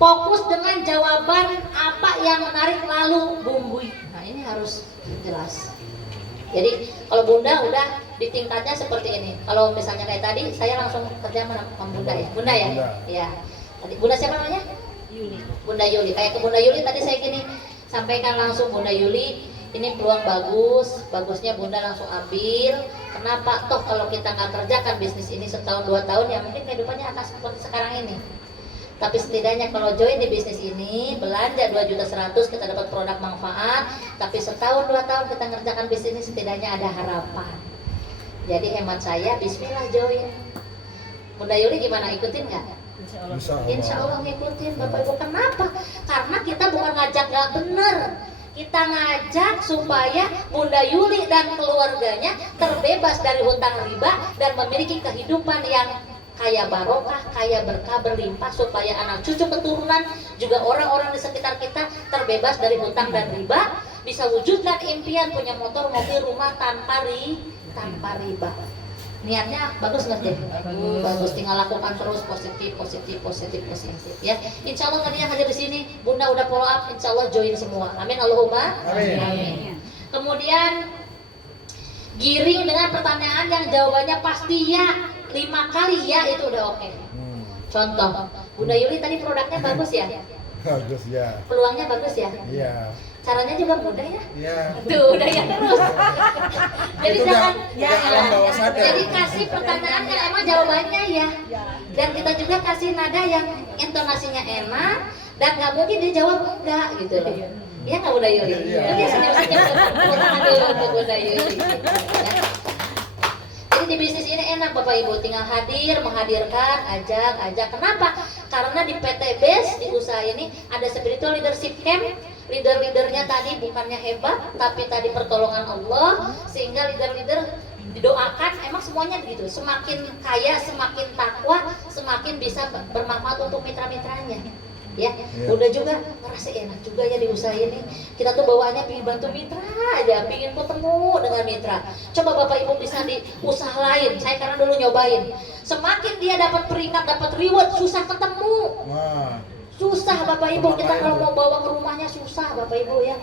fokus dengan jawaban apa yang menarik lalu bumbui. Nah ini harus jelas. Jadi kalau Bunda udah di tingkatnya seperti ini. Kalau misalnya kayak tadi, saya langsung kerja sama Bunda ya. Bunda ya? Iya. Tadi Bunda siapa namanya? Yuli. Bunda Yuli. Kayak ke Bunda Yuli tadi saya gini, sampaikan langsung Bunda Yuli, ini peluang bagusnya Bunda langsung ambil. Kenapa? Toh kalau kita nggak kerjakan bisnis ini setahun 2 tahun ya mungkin kehidupannya akan seperti sekarang ini. Tapi setidaknya kalau join di bisnis ini, belanja 2.100.000 kita dapat produk manfaat. Tapi setahun 2 tahun kita ngerjakan bisnis ini setidaknya ada harapan. Jadi hemat saya, Bismillah join. Bunda Yuli gimana, ikutin nggak? Insya Allah ngikutin Bapak Ibu. Kenapa? Karena kita bukan ngajak nggak bener. Kita ngajak supaya Bunda Yuli dan keluarganya terbebas dari hutang riba dan memiliki kehidupan yang kaya barokah, kaya berkah, berlimpah, supaya anak cucu keturunan juga orang-orang di sekitar kita terbebas dari hutang dan riba, bisa wujudkan impian punya motor, mobil, rumah tanpa riba. Niatnya bagus nggak sih? Bagus, tinggal lakukan terus positif ya. Insya Allah tadi yang hadir di sini Bunda udah follow up, insya Allah join semua. Amin Allahumma amin. Kemudian giring dengan pertanyaan yang jawabannya pasti ya, 5 kali ya, itu udah oke. Contoh Bunda Yuli tadi produknya bagus ya? Bagus ya. Peluangnya bagus ya? Iya. Caranya juga mudah ya? Iya. Tuh, udah ya terus. Jadi Itu jangan alam bawah sadar. jadi kasih pertanyaan yang emang jawabannya ya. Dan kita juga kasih nada yang intonasinya enak dan nggak mungkin dia jawab enggak gitu loh. Iya nggak Bunda Yuli? Iya. Dia senyum-senyum untuk Bunda Yuli. Ya. Jadi di bisnis ini enak Bapak Ibu, tinggal hadir, menghadirkan, ajak. Kenapa? Karena di PT Base, di usaha ini ada spiritual leadership camp. Leader-leadernya tadi bukannya hebat, tapi tadi pertolongan Allah, sehingga leader-leader didoakan, emang semuanya begitu. Semakin kaya, semakin takwa, semakin bisa bermanfaat untuk mitra-mitranya. Ya, Bunda juga ngerasa enak juga ya di usaha ini. Kita tuh bawaannya pengen bantu mitra aja, pengen ketemu dengan mitra. Coba Bapak Ibu bisa di usaha lain. Saya karena dulu nyobain. Semakin dia dapat peringkat, dapat reward, susah ketemu. Wah. Susah Bapak Ibu, kita kalau mau bawa ke rumahnya susah Bapak Ibu ya.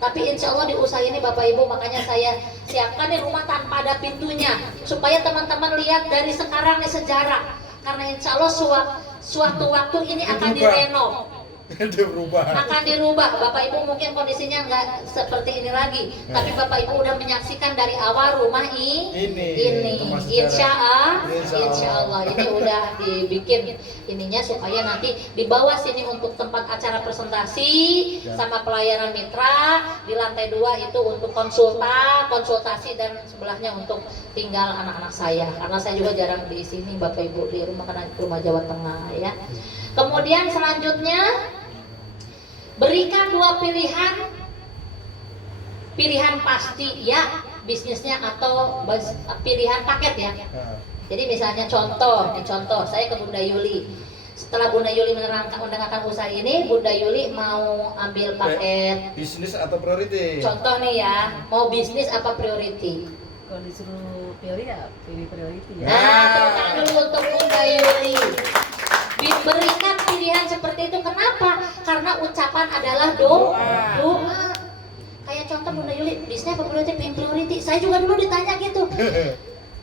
Tapi insya Allah di usaha ini Bapak Ibu, makanya saya siapkan di rumah tanpa ada pintunya, supaya teman-teman lihat dari sekarang nih sejarah. Karena insya Allah suatu waktu ini akan direnov. Dia berubah. akan dirubah. Bapak Ibu mungkin kondisinya nggak seperti ini lagi, tapi Bapak Ibu udah menyaksikan dari awal rumah ini. Insya Allah ini udah dibikin ininya supaya nanti di bawah sini untuk tempat acara presentasi sama pelayanan mitra, di lantai 2 itu untuk konsultasi, dan sebelahnya untuk tinggal anak-anak saya, karena saya juga jarang di sini Bapak Ibu, di rumah Jawa Tengah ya. Kemudian selanjutnya berikan 2 pilihan pasti ya bisnisnya, atau pilihan paket ya. Jadi misalnya contoh saya ke Bunda Yuli. Setelah Bunda Yuli menerangkan usaha ini, Bunda Yuli mau ambil paket bisnis atau priority? Contoh nih ya, mau bisnis apa priority? Kalau disuruh pilih ya pilih priority ya. Nah, tepuk tangan dulu untuk Bunda Yuli. Berikan pilihan seperti itu. Kenapa? Karena ucapan adalah doa. Kayak contoh Bunda Yuli, bisnis apa priority? Priority. Saya juga dulu ditanya gitu.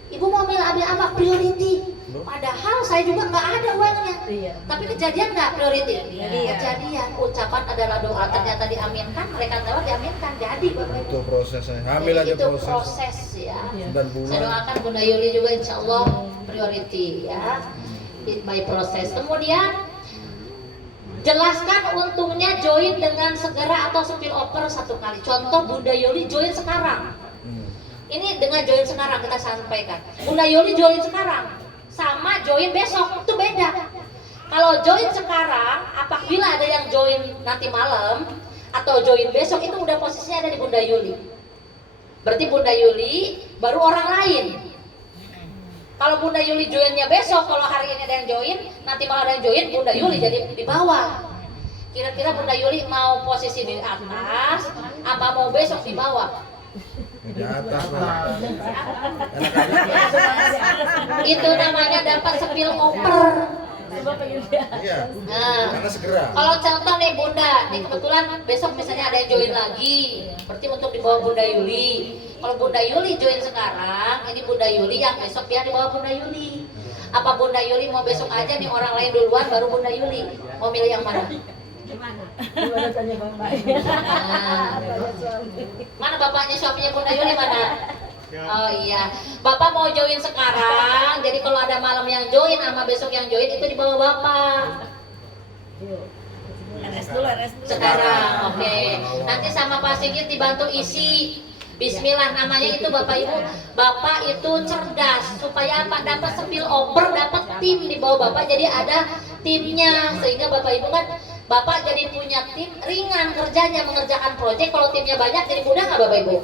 Ibu mau ambil apa? Priority. Padahal saya juga nggak ada uangnya. Iya. Tapi kejadian nggak priority? Iya. Kejadian. Ucapan adalah doa. Ternyata diaminkan. Mereka tahu diaminkan. Jadi Bapak Ibu. Itu prosesnya. Hamil aja itu proses ya. 9 bulan. Saya doakan Bunda Yuli juga insya Allah priority ya. By proses. Kemudian jelaskan untungnya join dengan segera atau spill over 1 kali. Contoh Bunda Yuli join sekarang. Ini dengan join sekarang kita sampaikan. Bunda Yuli join sekarang sama join besok itu beda. Kalau join sekarang, apabila ada yang join nanti malam atau join besok, itu udah posisinya ada di Bunda Yuli. Berarti Bunda Yuli baru orang lain. Kalau Bunda Yuli joinnya besok, kalau hari ini ada yang join, nanti malah ada yang join, Bunda Yuli jadi di bawah. Kira-kira Bunda Yuli mau posisi di atas, apa mau besok di bawah? Di atas lah. Itu namanya dapat spill over. Iya. Nah, Karena segera. kalau contoh nih Bunda, nih kebetulan besok misalnya ada yang join lagi, berarti untuk di bawah Bunda Yuli. Kalau Bunda Yuli join sekarang, ini Bunda Yuli yang besok dia di bawah Bunda Yuli. Apa Bunda Yuli mau besok aja nih orang lain duluan baru Bunda Yuli? Mau milih yang mana? Gimana tanya Bapak? Mana bapaknya suaminya Bunda Yuli mana? Oh iya, Bapak mau join sekarang, jadi kalau ada malam yang join sama besok yang join itu di bawah Bapak. RS dulu. Sekarang, oke. Nanti sama Pak Sigit dibantu isi. Bismillah namanya itu Bapak Ibu. Bapak itu cerdas supaya apa? Dapat spill over, dapat tim di bawah Bapak, jadi ada timnya sehingga Bapak Ibu kan Bapak jadi punya tim, ringan kerjanya mengerjakan proyek. Kalau timnya banyak jadi mudah nggak Bapak Ibu?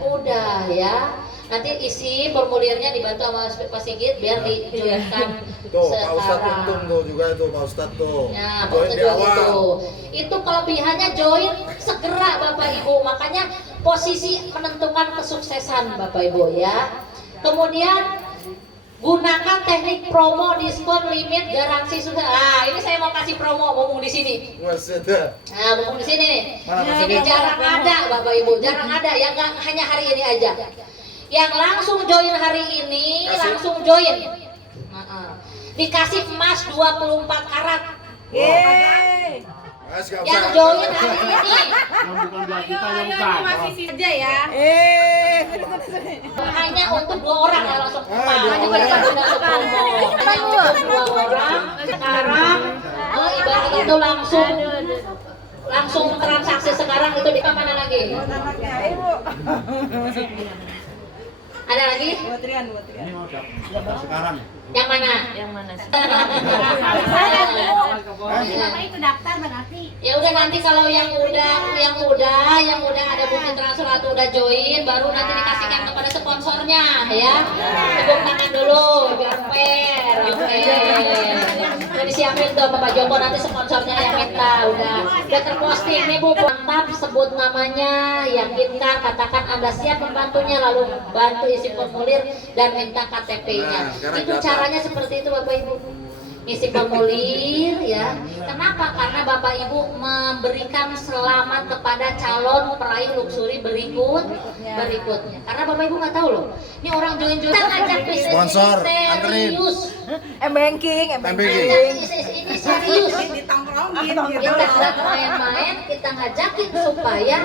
Mudah ya. Nanti isi formulirnya dibantu sama Pak Sigit biar dijoinkan Tuh, Pak Ustadz sekarang. untung tuh juga itu Pak Ustadz tuh. Ya, Join di awal. itu kelebihannya join segera Bapak Ibu. Makanya posisi menentukan kesuksesan Bapak Ibu ya. Kemudian gunakan teknik promo, diskon, limit, garansi sudah. Ah, ini saya mau kasih promo ngomong di sini. Buset. Nah, ngomong di sini. Mana Ini jarang ada Bapak Ibu, jarang ada yang nggak hanya hari ini aja. Yang langsung join hari ini, langsung join. Dikasih emas 24 karat. Yeay. Yang join hari ini Yang bukan buat kita yang usaha. Aja ya. hanya untuk 2 orang ya langsung Ah, emas. dua Hanya orang. untuk promo. Hanya untuk 2 orang. Sekarang ibarat itu langsung transaksi sekarang itu di mana lagi? Ada lagi? Ini mau sekarang. Yang mana? Yang mana sih? Itu daftar berarti. Ya udah nanti kalau yang udah ada bukti transfer atau udah join baru nanti dikasihkan kepada sponsornya ya. Tepuk tangan dulu biar fair. Oke. Udah disiapin tuh Bapak Joko, nanti sponsornya yang minta udah terposting nih Bu. Mantap, sebut namanya, yakinkan, katakan Anda siap membantunya, lalu bantu isi formulir dan minta KTP-nya. Nah, sekarang Itu data. caranya seperti itu Bapak Ibu. ngisi formulir ya. Kenapa? Karena Bapak Ibu memberikan selamat kepada calon peraih luxury berikutnya. Karena Bapak Ibu nggak tahu loh, ini orang join-join kita ngajak bisnis Sponsor, ini serius. M-banking. Ini serius. Ditongkrongin Kita nggak main-main, kita ngajakin supaya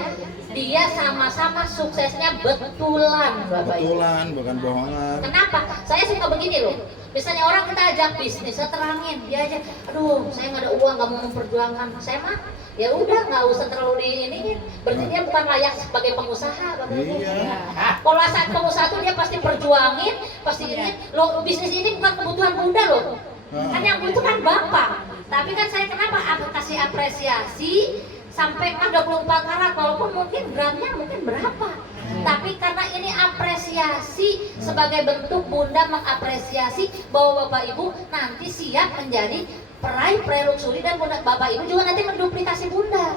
dia sama-sama suksesnya betulan, Bapak Ibu. Betulan, bukan bohongan. Kenapa? Saya suka begini loh. Misalnya orang kita ajak bisnis, saya terangin, dia aja, aduh, saya nggak ada uang, nggak mau memperjuangkan. Saya mah, ya udah, nggak usah terlalu diiniin. Berarti dia bukan layak sebagai pengusaha, Bapak Ibu. Iya. Kalau saat pengusaha tuh dia pasti perjuangin, pasti ini. Loh, bisnis ini bukan kebutuhan bunda loh. Kan yang butuh kan bapak. Tapi kan saya kenapa kasih apresiasi sampai 24 karat, walaupun mungkin gramnya mungkin berapa. Tapi karena ini apresiasi sebagai bentuk bunda mengapresiasi bahwa bapak ibu nanti siap menjadi peraih luxury dan bunda bapak ibu juga nanti menduplikasi bunda.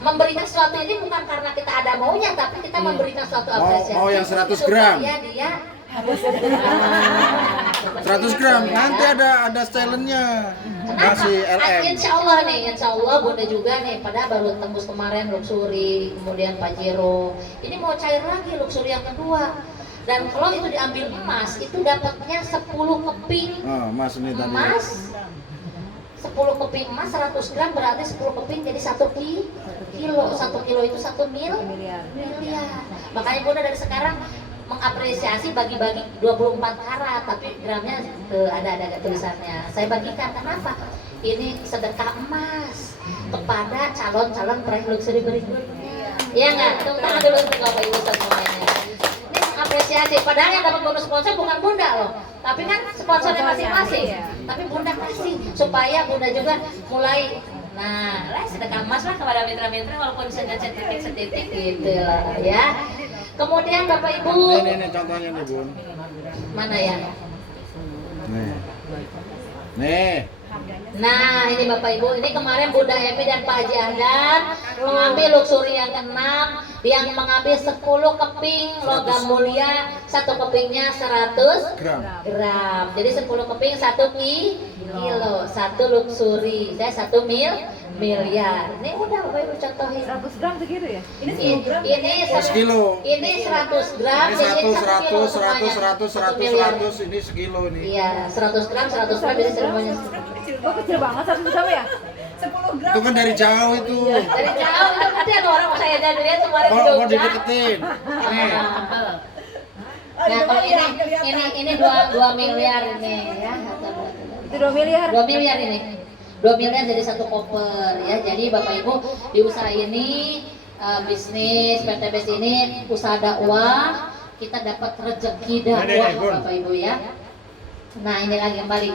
Memberikan sesuatu ini bukan karena kita ada maunya, tapi kita memberikan suatu apresiasi. Mau yang 100 gram. Supaya dia 100 gram, nanti ada challenge-nya. Kenapa? Masih LM. Insya Allah bunda juga nih, pada baru tembus kemarin luxury, kemudian Pajero. Ini mau cair lagi luxury yang kedua. Dan kalau itu diambil emas, itu dapatnya 10 keping Oh, Mas ini tadi. emas. 10 keping emas 100 gram berarti 10 keping jadi 1 kilo. 1 kilo itu 1 miliar. Makanya bunda dari sekarang mengapresiasi bagi-bagi 24 karat, tapi gramnya ada tulisannya. Saya bagikan, kenapa? Ini sedekah emas kepada calon-calon peraih luxury berikutnya. Iya nggak? Tepuk tangan dulu untuk Bapak Ibu semuanya. Ini mengapresiasi, padahal yang dapat bonus sponsor bukan bunda loh, tapi kan sponsornya masing-masing. Tapi bunda kasih supaya bunda juga mulai. Nah, sedekah emas lah kepada mitra-mitra walaupun setitik gitu lah ya. Kemudian Bapak Ibu, Ini contohnya nih Bun. mana ya? Nih. Nah ini Bapak Ibu, ini kemarin Bunda Emi dan Pak Haji Ahdan mengambil luxury yang ke-6, yang mengambil 10 keping logam mulia, 1 kepingnya 100 Gram. gram. Jadi 10 keping 1 kilo, 1 luxury. Saya 1 miliar. Ini udah Bapak Ibu contohin. 100 gram segitu ya? Ini Ini 1 kilo. Ini 100 gram. Ini jadi 100, 1 kilo 100, 100, semuanya. 100, 1 100, miliar. 100, ini sekilo ini. Iya, 100 gram jadi semuanya. kok kecil banget 100 gram ya? 10 gram. Itu kan dari jauh itu. Dari jauh itu nanti ada orang mau saya jadi lihat kemarin di Mau Jogja. dideketin. Nih. Nah, kalau ini 2 miliar ini ya. Itu 2 miliar. 2 miliar ini. 2 miliar jadi 1 koper ya. Jadi Bapak Ibu di usaha ini bisnis PTBS ini usaha dakwah, kita dapat rezeki dakwah Bapak Ibu ya. Nah, ini lagi kembali.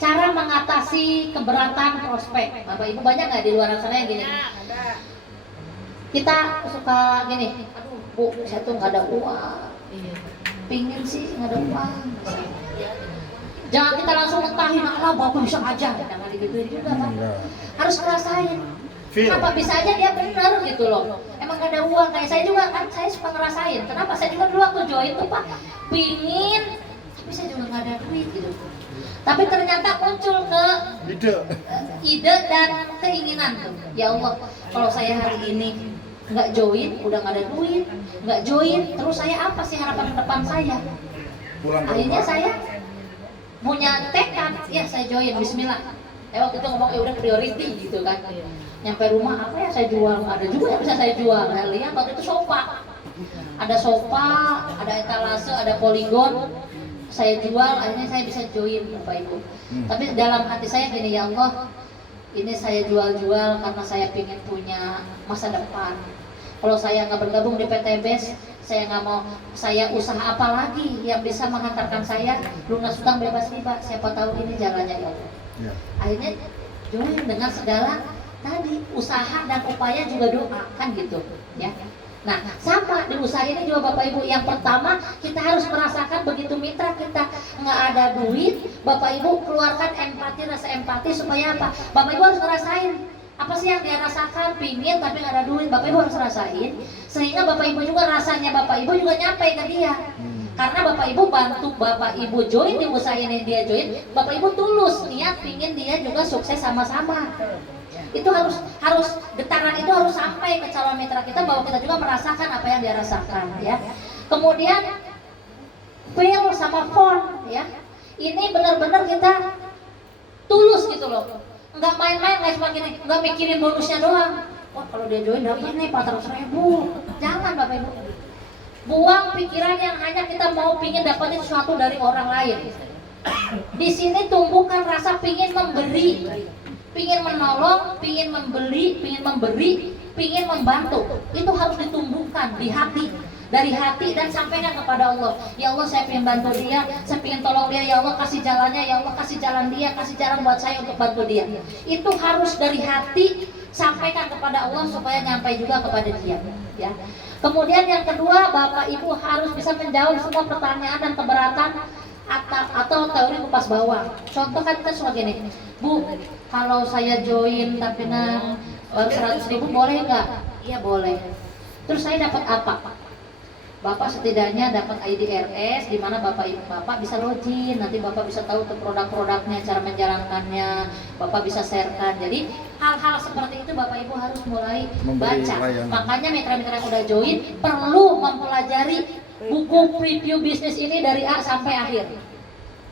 Cara mengatasi keberatan prospek. Bapak Ibu banyak nggak di luar sana yang gini? Kita suka gini, aduh Bu, saya tuh nggak ada uang. Pingin sih nggak ada uang. Jangan kita langsung mentahin, Allah Bapak bisa aja. Jangan digituin juga Pak. Harus ngerasain. Kenapa bisa aja dia bener gitu loh. Emang gak ada uang, kayak saya juga kan, saya suka ngerasain. Kenapa? Saya juga dulu waktu join tuh Pak, pingin, tapi saya juga nggak ada duit gitu. Tapi ternyata muncul ke ide dan keinginan tuh. Ya Allah, kalau saya hari ini nggak join, udah nggak ada duit, nggak join, terus saya apa sih harapan depan saya? Akhirnya saya punya tekad, ya saya join, Bismillah. Waktu itu ngomong udah priority gitu kan. Nyampe rumah apa ya saya jual, ada juga yang bisa saya jual. Saya lihat waktu itu sofa, ada sofa, ada etalase, ada poligon. Saya jual, akhirnya saya bisa join Bapak Ibu. Tapi dalam hati saya gini, ya Allah, ini saya jual-jual karena saya ingin punya masa depan. Kalau saya nggak bergabung di PTBS, saya nggak mau, saya usaha apa lagi yang bisa menghantarkan saya lunas hutang bebas riba. Siapa tahu ini jalannya ya Allah. Akhirnya join dengan segala tadi usaha dan upaya juga doa kan gitu ya. Nah, sama di usaha ini juga Bapak Ibu. Yang pertama, kita harus merasakan begitu mitra kita nggak ada duit, Bapak Ibu keluarkan empati, rasa empati supaya apa? Bapak Ibu harus ngerasain apa sih yang dia rasakan, pingin tapi nggak ada duit. Bapak Ibu harus rasain, sehingga Bapak Ibu juga rasanya Bapak Ibu juga nyampe ke dia. Karena Bapak Ibu bantu Bapak Ibu join di usaha ini, dia join, Bapak Ibu tulus niat pingin dia juga sukses sama-sama. Itu harus getaran itu harus sampai ke calon mitra kita bahwa kita juga merasakan apa yang dia rasakan ya. Kemudian feel sama phone ya. Ini benar-benar kita tulus gitu loh. Enggak main-main, enggak cuma gini, enggak mikirin bonusnya doang. Wah, kalau dia join dapat nih 400.000. Jangan Bapak Ibu. Buang pikiran yang hanya kita mau pingin dapetin sesuatu dari orang lain. Di sini tumbuhkan rasa pingin memberi, pingin menolong, pingin memberi, pingin membantu. Itu harus ditumbuhkan di hati, dari hati dan sampaikan kepada Allah. Ya Allah, saya pengen bantu dia, saya pengen tolong dia. Ya Allah, kasih jalannya. Ya Allah, kasih jalan dia, kasih jalan buat saya untuk bantu dia. Itu harus dari hati, sampaikan kepada Allah supaya nyampe juga kepada dia. Ya. Kemudian yang kedua, Bapak Ibu harus bisa menjawab semua pertanyaan dan keberatan atau teori kupas bawah. Contoh kan kita suka gini, Bu, kalau saya join tapi baru 100.000 boleh nggak? Iya boleh. Terus saya dapat apa? Bapak setidaknya dapat IDRS, di mana Bapak bisa login, nanti Bapak bisa tahu ke produk-produknya, cara menjalankannya, Bapak bisa sharekan. Jadi hal-hal seperti itu Bapak Ibu harus mulai baca. Makanya mitra-mitra yang udah join perlu mempelajari buku preview bisnis ini dari A sampai akhir.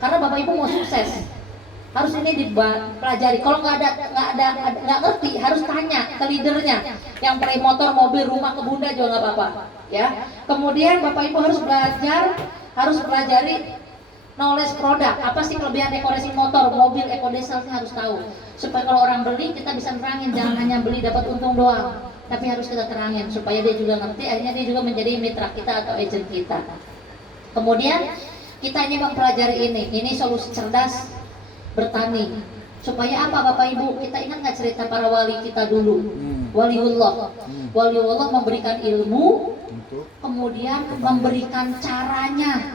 Karena Bapak Ibu mau sukses, harus ini dipelajari. Kalau nggak ngerti, harus tanya ke leadernya. Yang play motor, mobil, rumah, ke Bunda juga nggak apa-apa. Ya. Kemudian Bapak Ibu harus pelajari knowledge produk. Apa sih kelebihan eco-racing motor, mobil, eco-dieselnya harus tahu. Supaya kalau orang beli kita bisa terangin, jangan hanya beli dapat untung doang. Tapi harus kita terangin supaya dia juga ngerti, akhirnya dia juga menjadi mitra kita atau agent kita. Kemudian kita ini mempelajari ini solusi cerdas bertani. Supaya apa Bapak Ibu? Kita ingat nggak cerita para wali kita dulu? Waliullah. Waliullah memberikan ilmu, kemudian memberikan caranya,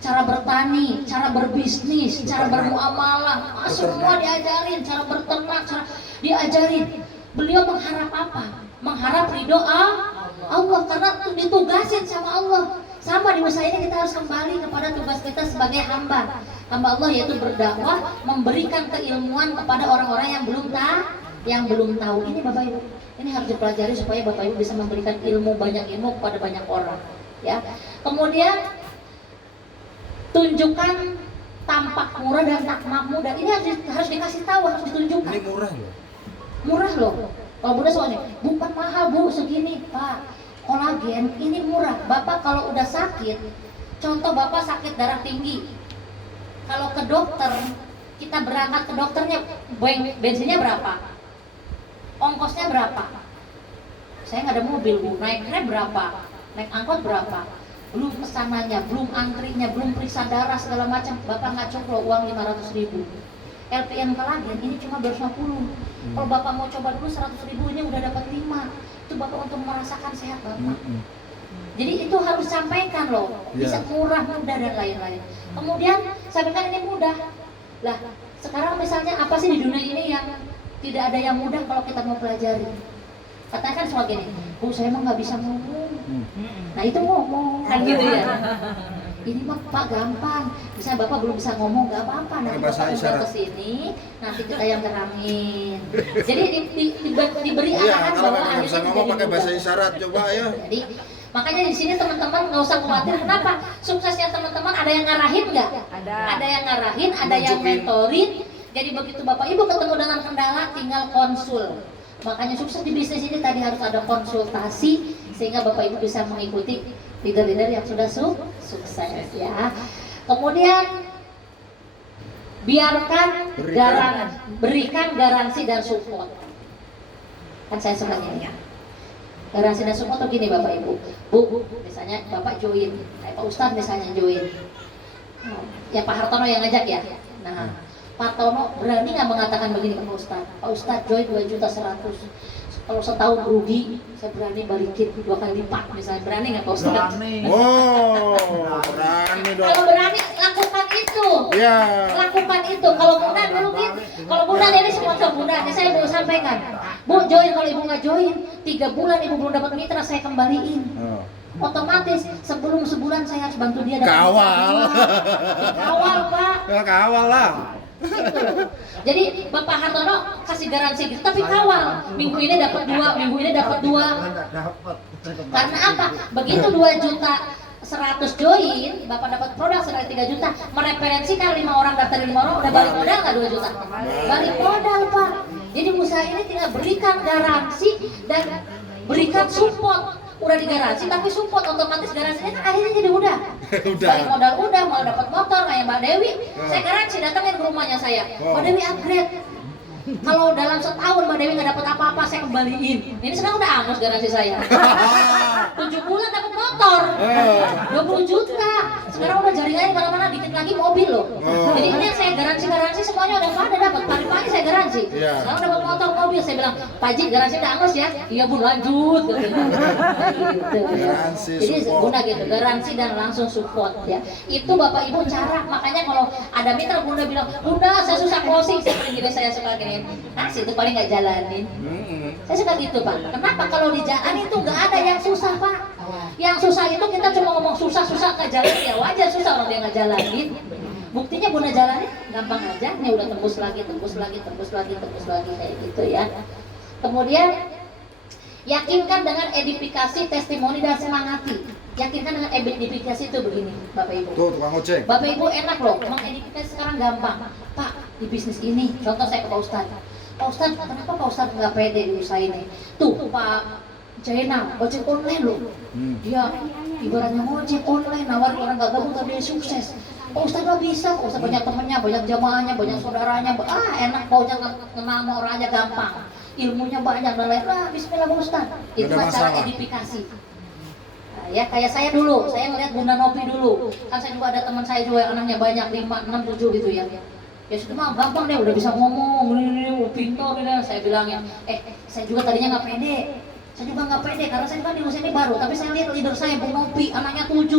cara bertani, cara berbisnis, cara bermuamalah, semua diajarin, cara berternak, cara diajarin. Beliau mengharap apa? Mengharap ridho Allah, karena ditugasin sama Allah. Sama di usaha ini kita harus kembali kepada tugas kita sebagai hamba Allah, yaitu berdakwah, memberikan keilmuan kepada orang-orang yang belum tahu. Ini Bapak Ibu, ini harus dipelajari supaya Bapak Ibu bisa memberikan banyak ilmu kepada banyak orang. Ya. Kemudian tunjukkan tampak murah dan tampak mudah. Ini harus dikasih tahu, harus ditunjukkan. Ini murah loh. Murah loh. Kalau Bunda soalnya, bukan mahal Bu, segini Pak. Kolagen ini murah. Bapak kalau udah sakit, contoh Bapak sakit darah tinggi, kalau ke dokter, kita berangkat ke dokternya, bensinnya berapa? Ongkosnya berapa? Saya nggak ada mobil Bu, naik Grab berapa? Naik angkot berapa? Belum kesananya, belum antrinya, belum periksa darah segala macam. Bapak nggak cukup loh uang 500.000. LPN kolagen ini cuma 250. Kalau Bapak mau coba dulu 100.000, ini udah dapat 5. Itu Bapak untuk merasakan sehat Bapak. Jadi itu harus sampaikan loh, bisa murah, mudah dan lain-lain. Kemudian sampaikan ini mudah. Lah, sekarang misalnya apa sih di dunia ini yang tidak ada yang mudah kalau kita mau pelajari? Katakan semua gini, Bu saya mah nggak bisa ngomong. Nah itu ngomong, kan gitu ya. Ini mah Pak gampang, misalnya Bapak belum bisa ngomong, nggak apa-apa, nanti Bapak udah kesini, nanti kita yang terangin. Jadi diberi arahan bahwa akhirnya bisa ngomong pakai bahasa isyarat, coba ya. Jadi makanya di sini teman-teman nggak usah khawatir. Kenapa? Suksesnya teman-teman ada yang ngarahin nggak? Ada yang ngarahin, ada yang mentorin. Jadi begitu Bapak Ibu ketemu dengan kendala, tinggal konsul. Makanya sukses di bisnis ini tadi harus ada konsultasi sehingga Bapak Ibu bisa mengikuti leader-leader yang sudah sukses ya. Kemudian berikan garansi dan support. Kan saya suka ini ya. Garansi dan support tuh gini Bapak Ibu. Bu, misalnya Bapak join, Pak Ustadz misalnya join. Ya Pak Hartono yang ngajak ya. Nah, Pak Tono berani nggak mengatakan begini ke Pak Ustadz? Pak Ustadz join 2.100.000. Kalau setahun rugi, saya berani balikin 2 kali lipat misalnya. Berani nggak Pak Ustadz? Berani. Wow, berani dong. Kalau berani lakukan itu. Ya. Lakukan itu. Kalau Bunda dulu kalau Bunda ini sponsor Bunda, ini saya mau sampaikan. Bu join, kalau Ibu nggak join, 3 bulan Ibu belum dapat mitra, saya kembaliin. Otomatis bisnis sebelum sebulan saya harus bantu dia dapat Kawal. Dikawal Pak. Ya, kawal lah. Gitu. Jadi Bapak Hartono kasih garansi gitu, tapi kawal. Minggu ini dapat 2, minggu ini dapat 2. Karena apa? Begitu 2.100.000 join, Bapak dapat produk senilai 3 juta. Mereferensikan 5 orang, daftar 5 orang, udah balik modal nggak 2 juta? Balik modal Pak. Jadi usaha ini tinggal berikan garansi dan berikan support. Udah digaransi tapi support, otomatis garansinya kan akhirnya jadi udah. Balik modal udah, mau dapat motor kayak Mbak Dewi, saya garansi datangin ke rumahnya saya. Mbak Dewi upgrade. Kalau dalam setahun Mbak Dewi nggak dapat apa-apa, saya kembaliin. Ini sekarang udah angus garansi saya. 7 bulan dapat motor, 20 juta. Sekarang udah jaringannya kemana-mana, dikit lagi mobil loh. Jadi ini yang saya garansi semuanya udah pada dapat. Pagi-pagi saya garansi. Sekarang dapat motor, mobil. Saya bilang, Pak Ji, garansi udah angus ya? Iya Bun, lanjut. Garansi, jadi support. Bunda gitu, garansi dan langsung support ya. Itu Bapak Ibu cara. Makanya kalau ada mitra Bunda bilang, Bunda saya susah closing, seperti gini saya suka gini. Nah, situ paling nggak jalanin. Saya suka gitu Pak. Kenapa? Kalau di jalan itu nggak ada yang susah Pak. Yang susah itu kita cuma ngomong susah-susah nggak jalan, ya wajar susah orang dia nggak jalanin. Buktinya Bunda jalanin gampang aja. Nih udah tembus lagi kayak gitu ya. Kemudian yakinkan dengan edifikasi, testimoni dan semangati. Yakinkan dengan edifikasi itu begini Bapak Ibu. Tuh tukang ojek. Bapak Ibu enak loh, mengedifikasi sekarang gampang. Pak, di bisnis ini, contoh saya ke Pak Ustadz. Pak Ustadz, kenapa Pak Ustadz nggak pede di usaha ini? Tuh, Pak Jaina, ojek online loh. Dia ibaratnya ojek online, nawarin orang nggak gabung tapi dia sukses. Pak Ustadz nggak bisa, Pak Ustadz banyak temennya, banyak jamaahnya, banyak saudaranya. Enak, pokoknya kenal sama orang aja gampang. Ilmunya banyak dan lain. Bismillah Pak Ustadz. Itu cara edifikasi. Ya kayak saya dulu, saya ngeliat Bunda Nopi dulu. Kan saya juga ada teman saya juga anaknya banyak, 5, 6, 7 gitu ya. Ya sudah mah gampang deh, udah bisa ngomong, pintar gitu. Saya bilangnya, saya juga tadinya nggak pede. Saya juga nggak pede karena saya kan di usia ini baru. Tapi saya lihat leader saya, Bu Nopi, anaknya 7.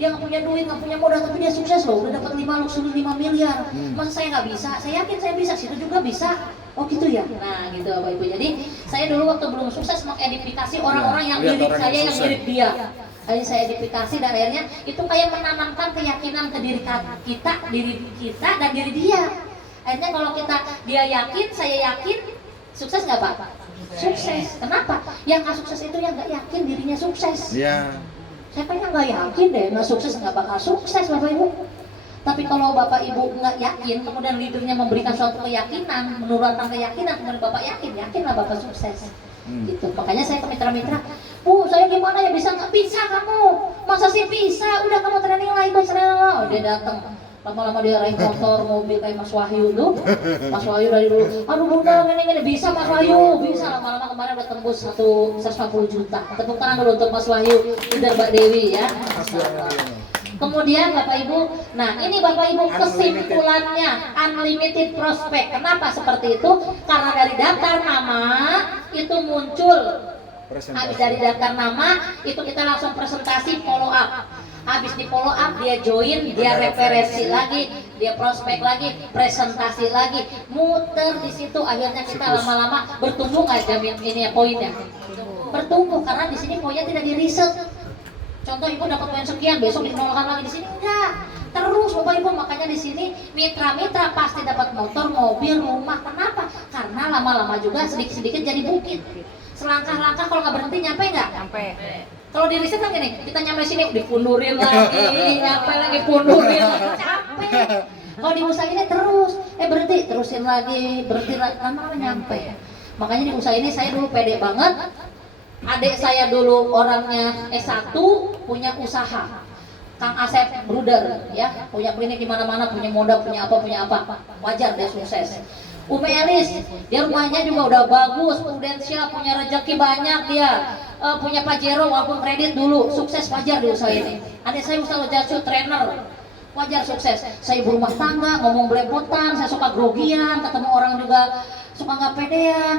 Dia nggak punya duit, nggak punya modal, tapi dia sukses loh. Udah dapat 5 miliar. Masa saya nggak bisa? Saya yakin saya bisa. Situ juga bisa. Oh gitu ya. Nah gitu Bapak Ibu. Jadi saya dulu waktu belum sukses mengedifikasi orang-orang yang mirip saya, yang mirip dia. Akhirnya saya edifikasi dan akhirnya itu kayak menanamkan keyakinan ke diri kita dan diri dia. Akhirnya kalau dia yakin, saya yakin, sukses nggak Pak? Sukses. Kenapa? Yang nggak sukses itu yang nggak yakin dirinya sukses. Iya. Saya kayaknya nggak yakin deh, nggak sukses, nggak bakal sukses Bapak Ibu. Tapi kalau Bapak Ibu nggak yakin, kemudian leadernya memberikan suatu keyakinan, menurunkan keyakinan, kemudian Bapak yakinlah Bapak sukses. Gitu. Makanya saya ke mitra-mitra, Bu, saya gimana ya bisa nggak? Bisa kamu, masa sih bisa? Udah kamu training lah, ikut training lah. Dia datang, lama-lama dia raih motor, mobil kayak Mas Wahyu tuh. Mas Wahyu dari dulu, aduh Bunda, gini bisa Mas Wahyu, bisa. Lama-lama kemarin udah tembus 150 juta. Tepuk tangan dulu untuk Mas Wahyu, leader Mbak Dewi ya. Kemudian Bapak Ibu, nah ini Bapak Ibu kesimpulannya unlimited prospect. Kenapa seperti itu? Karena dari daftar nama itu muncul. Habis dari daftar nama itu kita langsung presentasi follow up. Habis di follow up dia join, dia referensi lagi, dia prospek lagi, presentasi lagi, muter di situ. Akhirnya kita lama-lama bertumbuh nggak jamin ini ya poinnya? Bertumbuh karena di sini poinnya tidak di riset. Contoh Ibu dapat poin sekian, besok dinolkan lagi di sini enggak. Terus Bapak Ibu, makanya di sini mitra-mitra pasti dapat motor, mobil, rumah. Kenapa? Karena lama-lama juga sedikit-sedikit jadi bukit. Selangkah-langkah kalau nggak berhenti nyampe nggak? Nyampe. Kalau di riset kan gini, kita nyampe sini dipundurin lagi, nyampe lagi pundurin lagi, capek. Kalau di usaha ini terus, berhenti, terusin lagi, berhenti lagi, lama-lama nyampe. Makanya di usaha ini saya dulu pede banget. Adik saya dulu orangnya S1, punya usaha. Kang Asep Bruder ya, punya klinik di mana-mana, punya modal, punya apa. Wajar dia sukses. Umi Elis, dia rumahnya juga udah bagus, prudensial, punya rezeki banyak dia. Punya Pajero walaupun kredit dulu, sukses wajar di usaha ini. Adik saya usaha jasa trainer, wajar sukses. Saya ibu rumah tangga, ngomong belepotan, saya suka grogian, ketemu orang juga suka nggak pedean.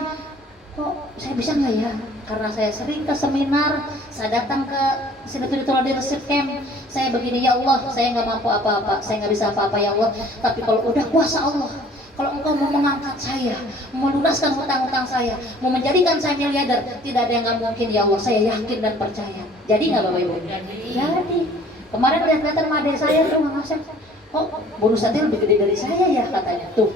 Kok saya bisa nggak ya? Karena saya sering ke seminar, saya datang ke Sinetron Leadership Camp. Saya begini, ya Allah, saya nggak mampu apa-apa, saya nggak bisa apa-apa ya Allah. Tapi kalau udah kuasa Allah, kalau engkau mau mengangkat saya, melunaskan hutang-hutang saya, mau menjadikan saya miliarder, tidak ada yang nggak mungkin ya Allah, saya yakin dan percaya. Jadi nggak Bapak Ibu? Jadi. Kemarin lihat made saya tuh Mang Asep, oh bonusnya lebih gede dari saya ya katanya tuh.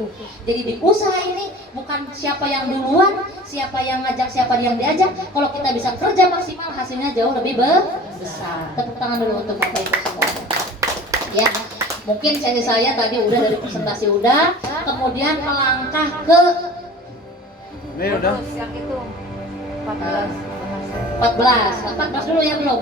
Jadi di usaha ini bukan siapa yang duluan, siapa yang ngajak, siapa yang diajak. Kalau kita bisa kerja maksimal, hasilnya jauh lebih besar. Tepuk tangan dulu untuk Bapak Ibu semuanya. Ya, mungkin sesi saya tadi udah dari presentasi udah, kemudian melangkah ke Ini udah. Yang itu 14 bahasa. 14 dulu ya belum?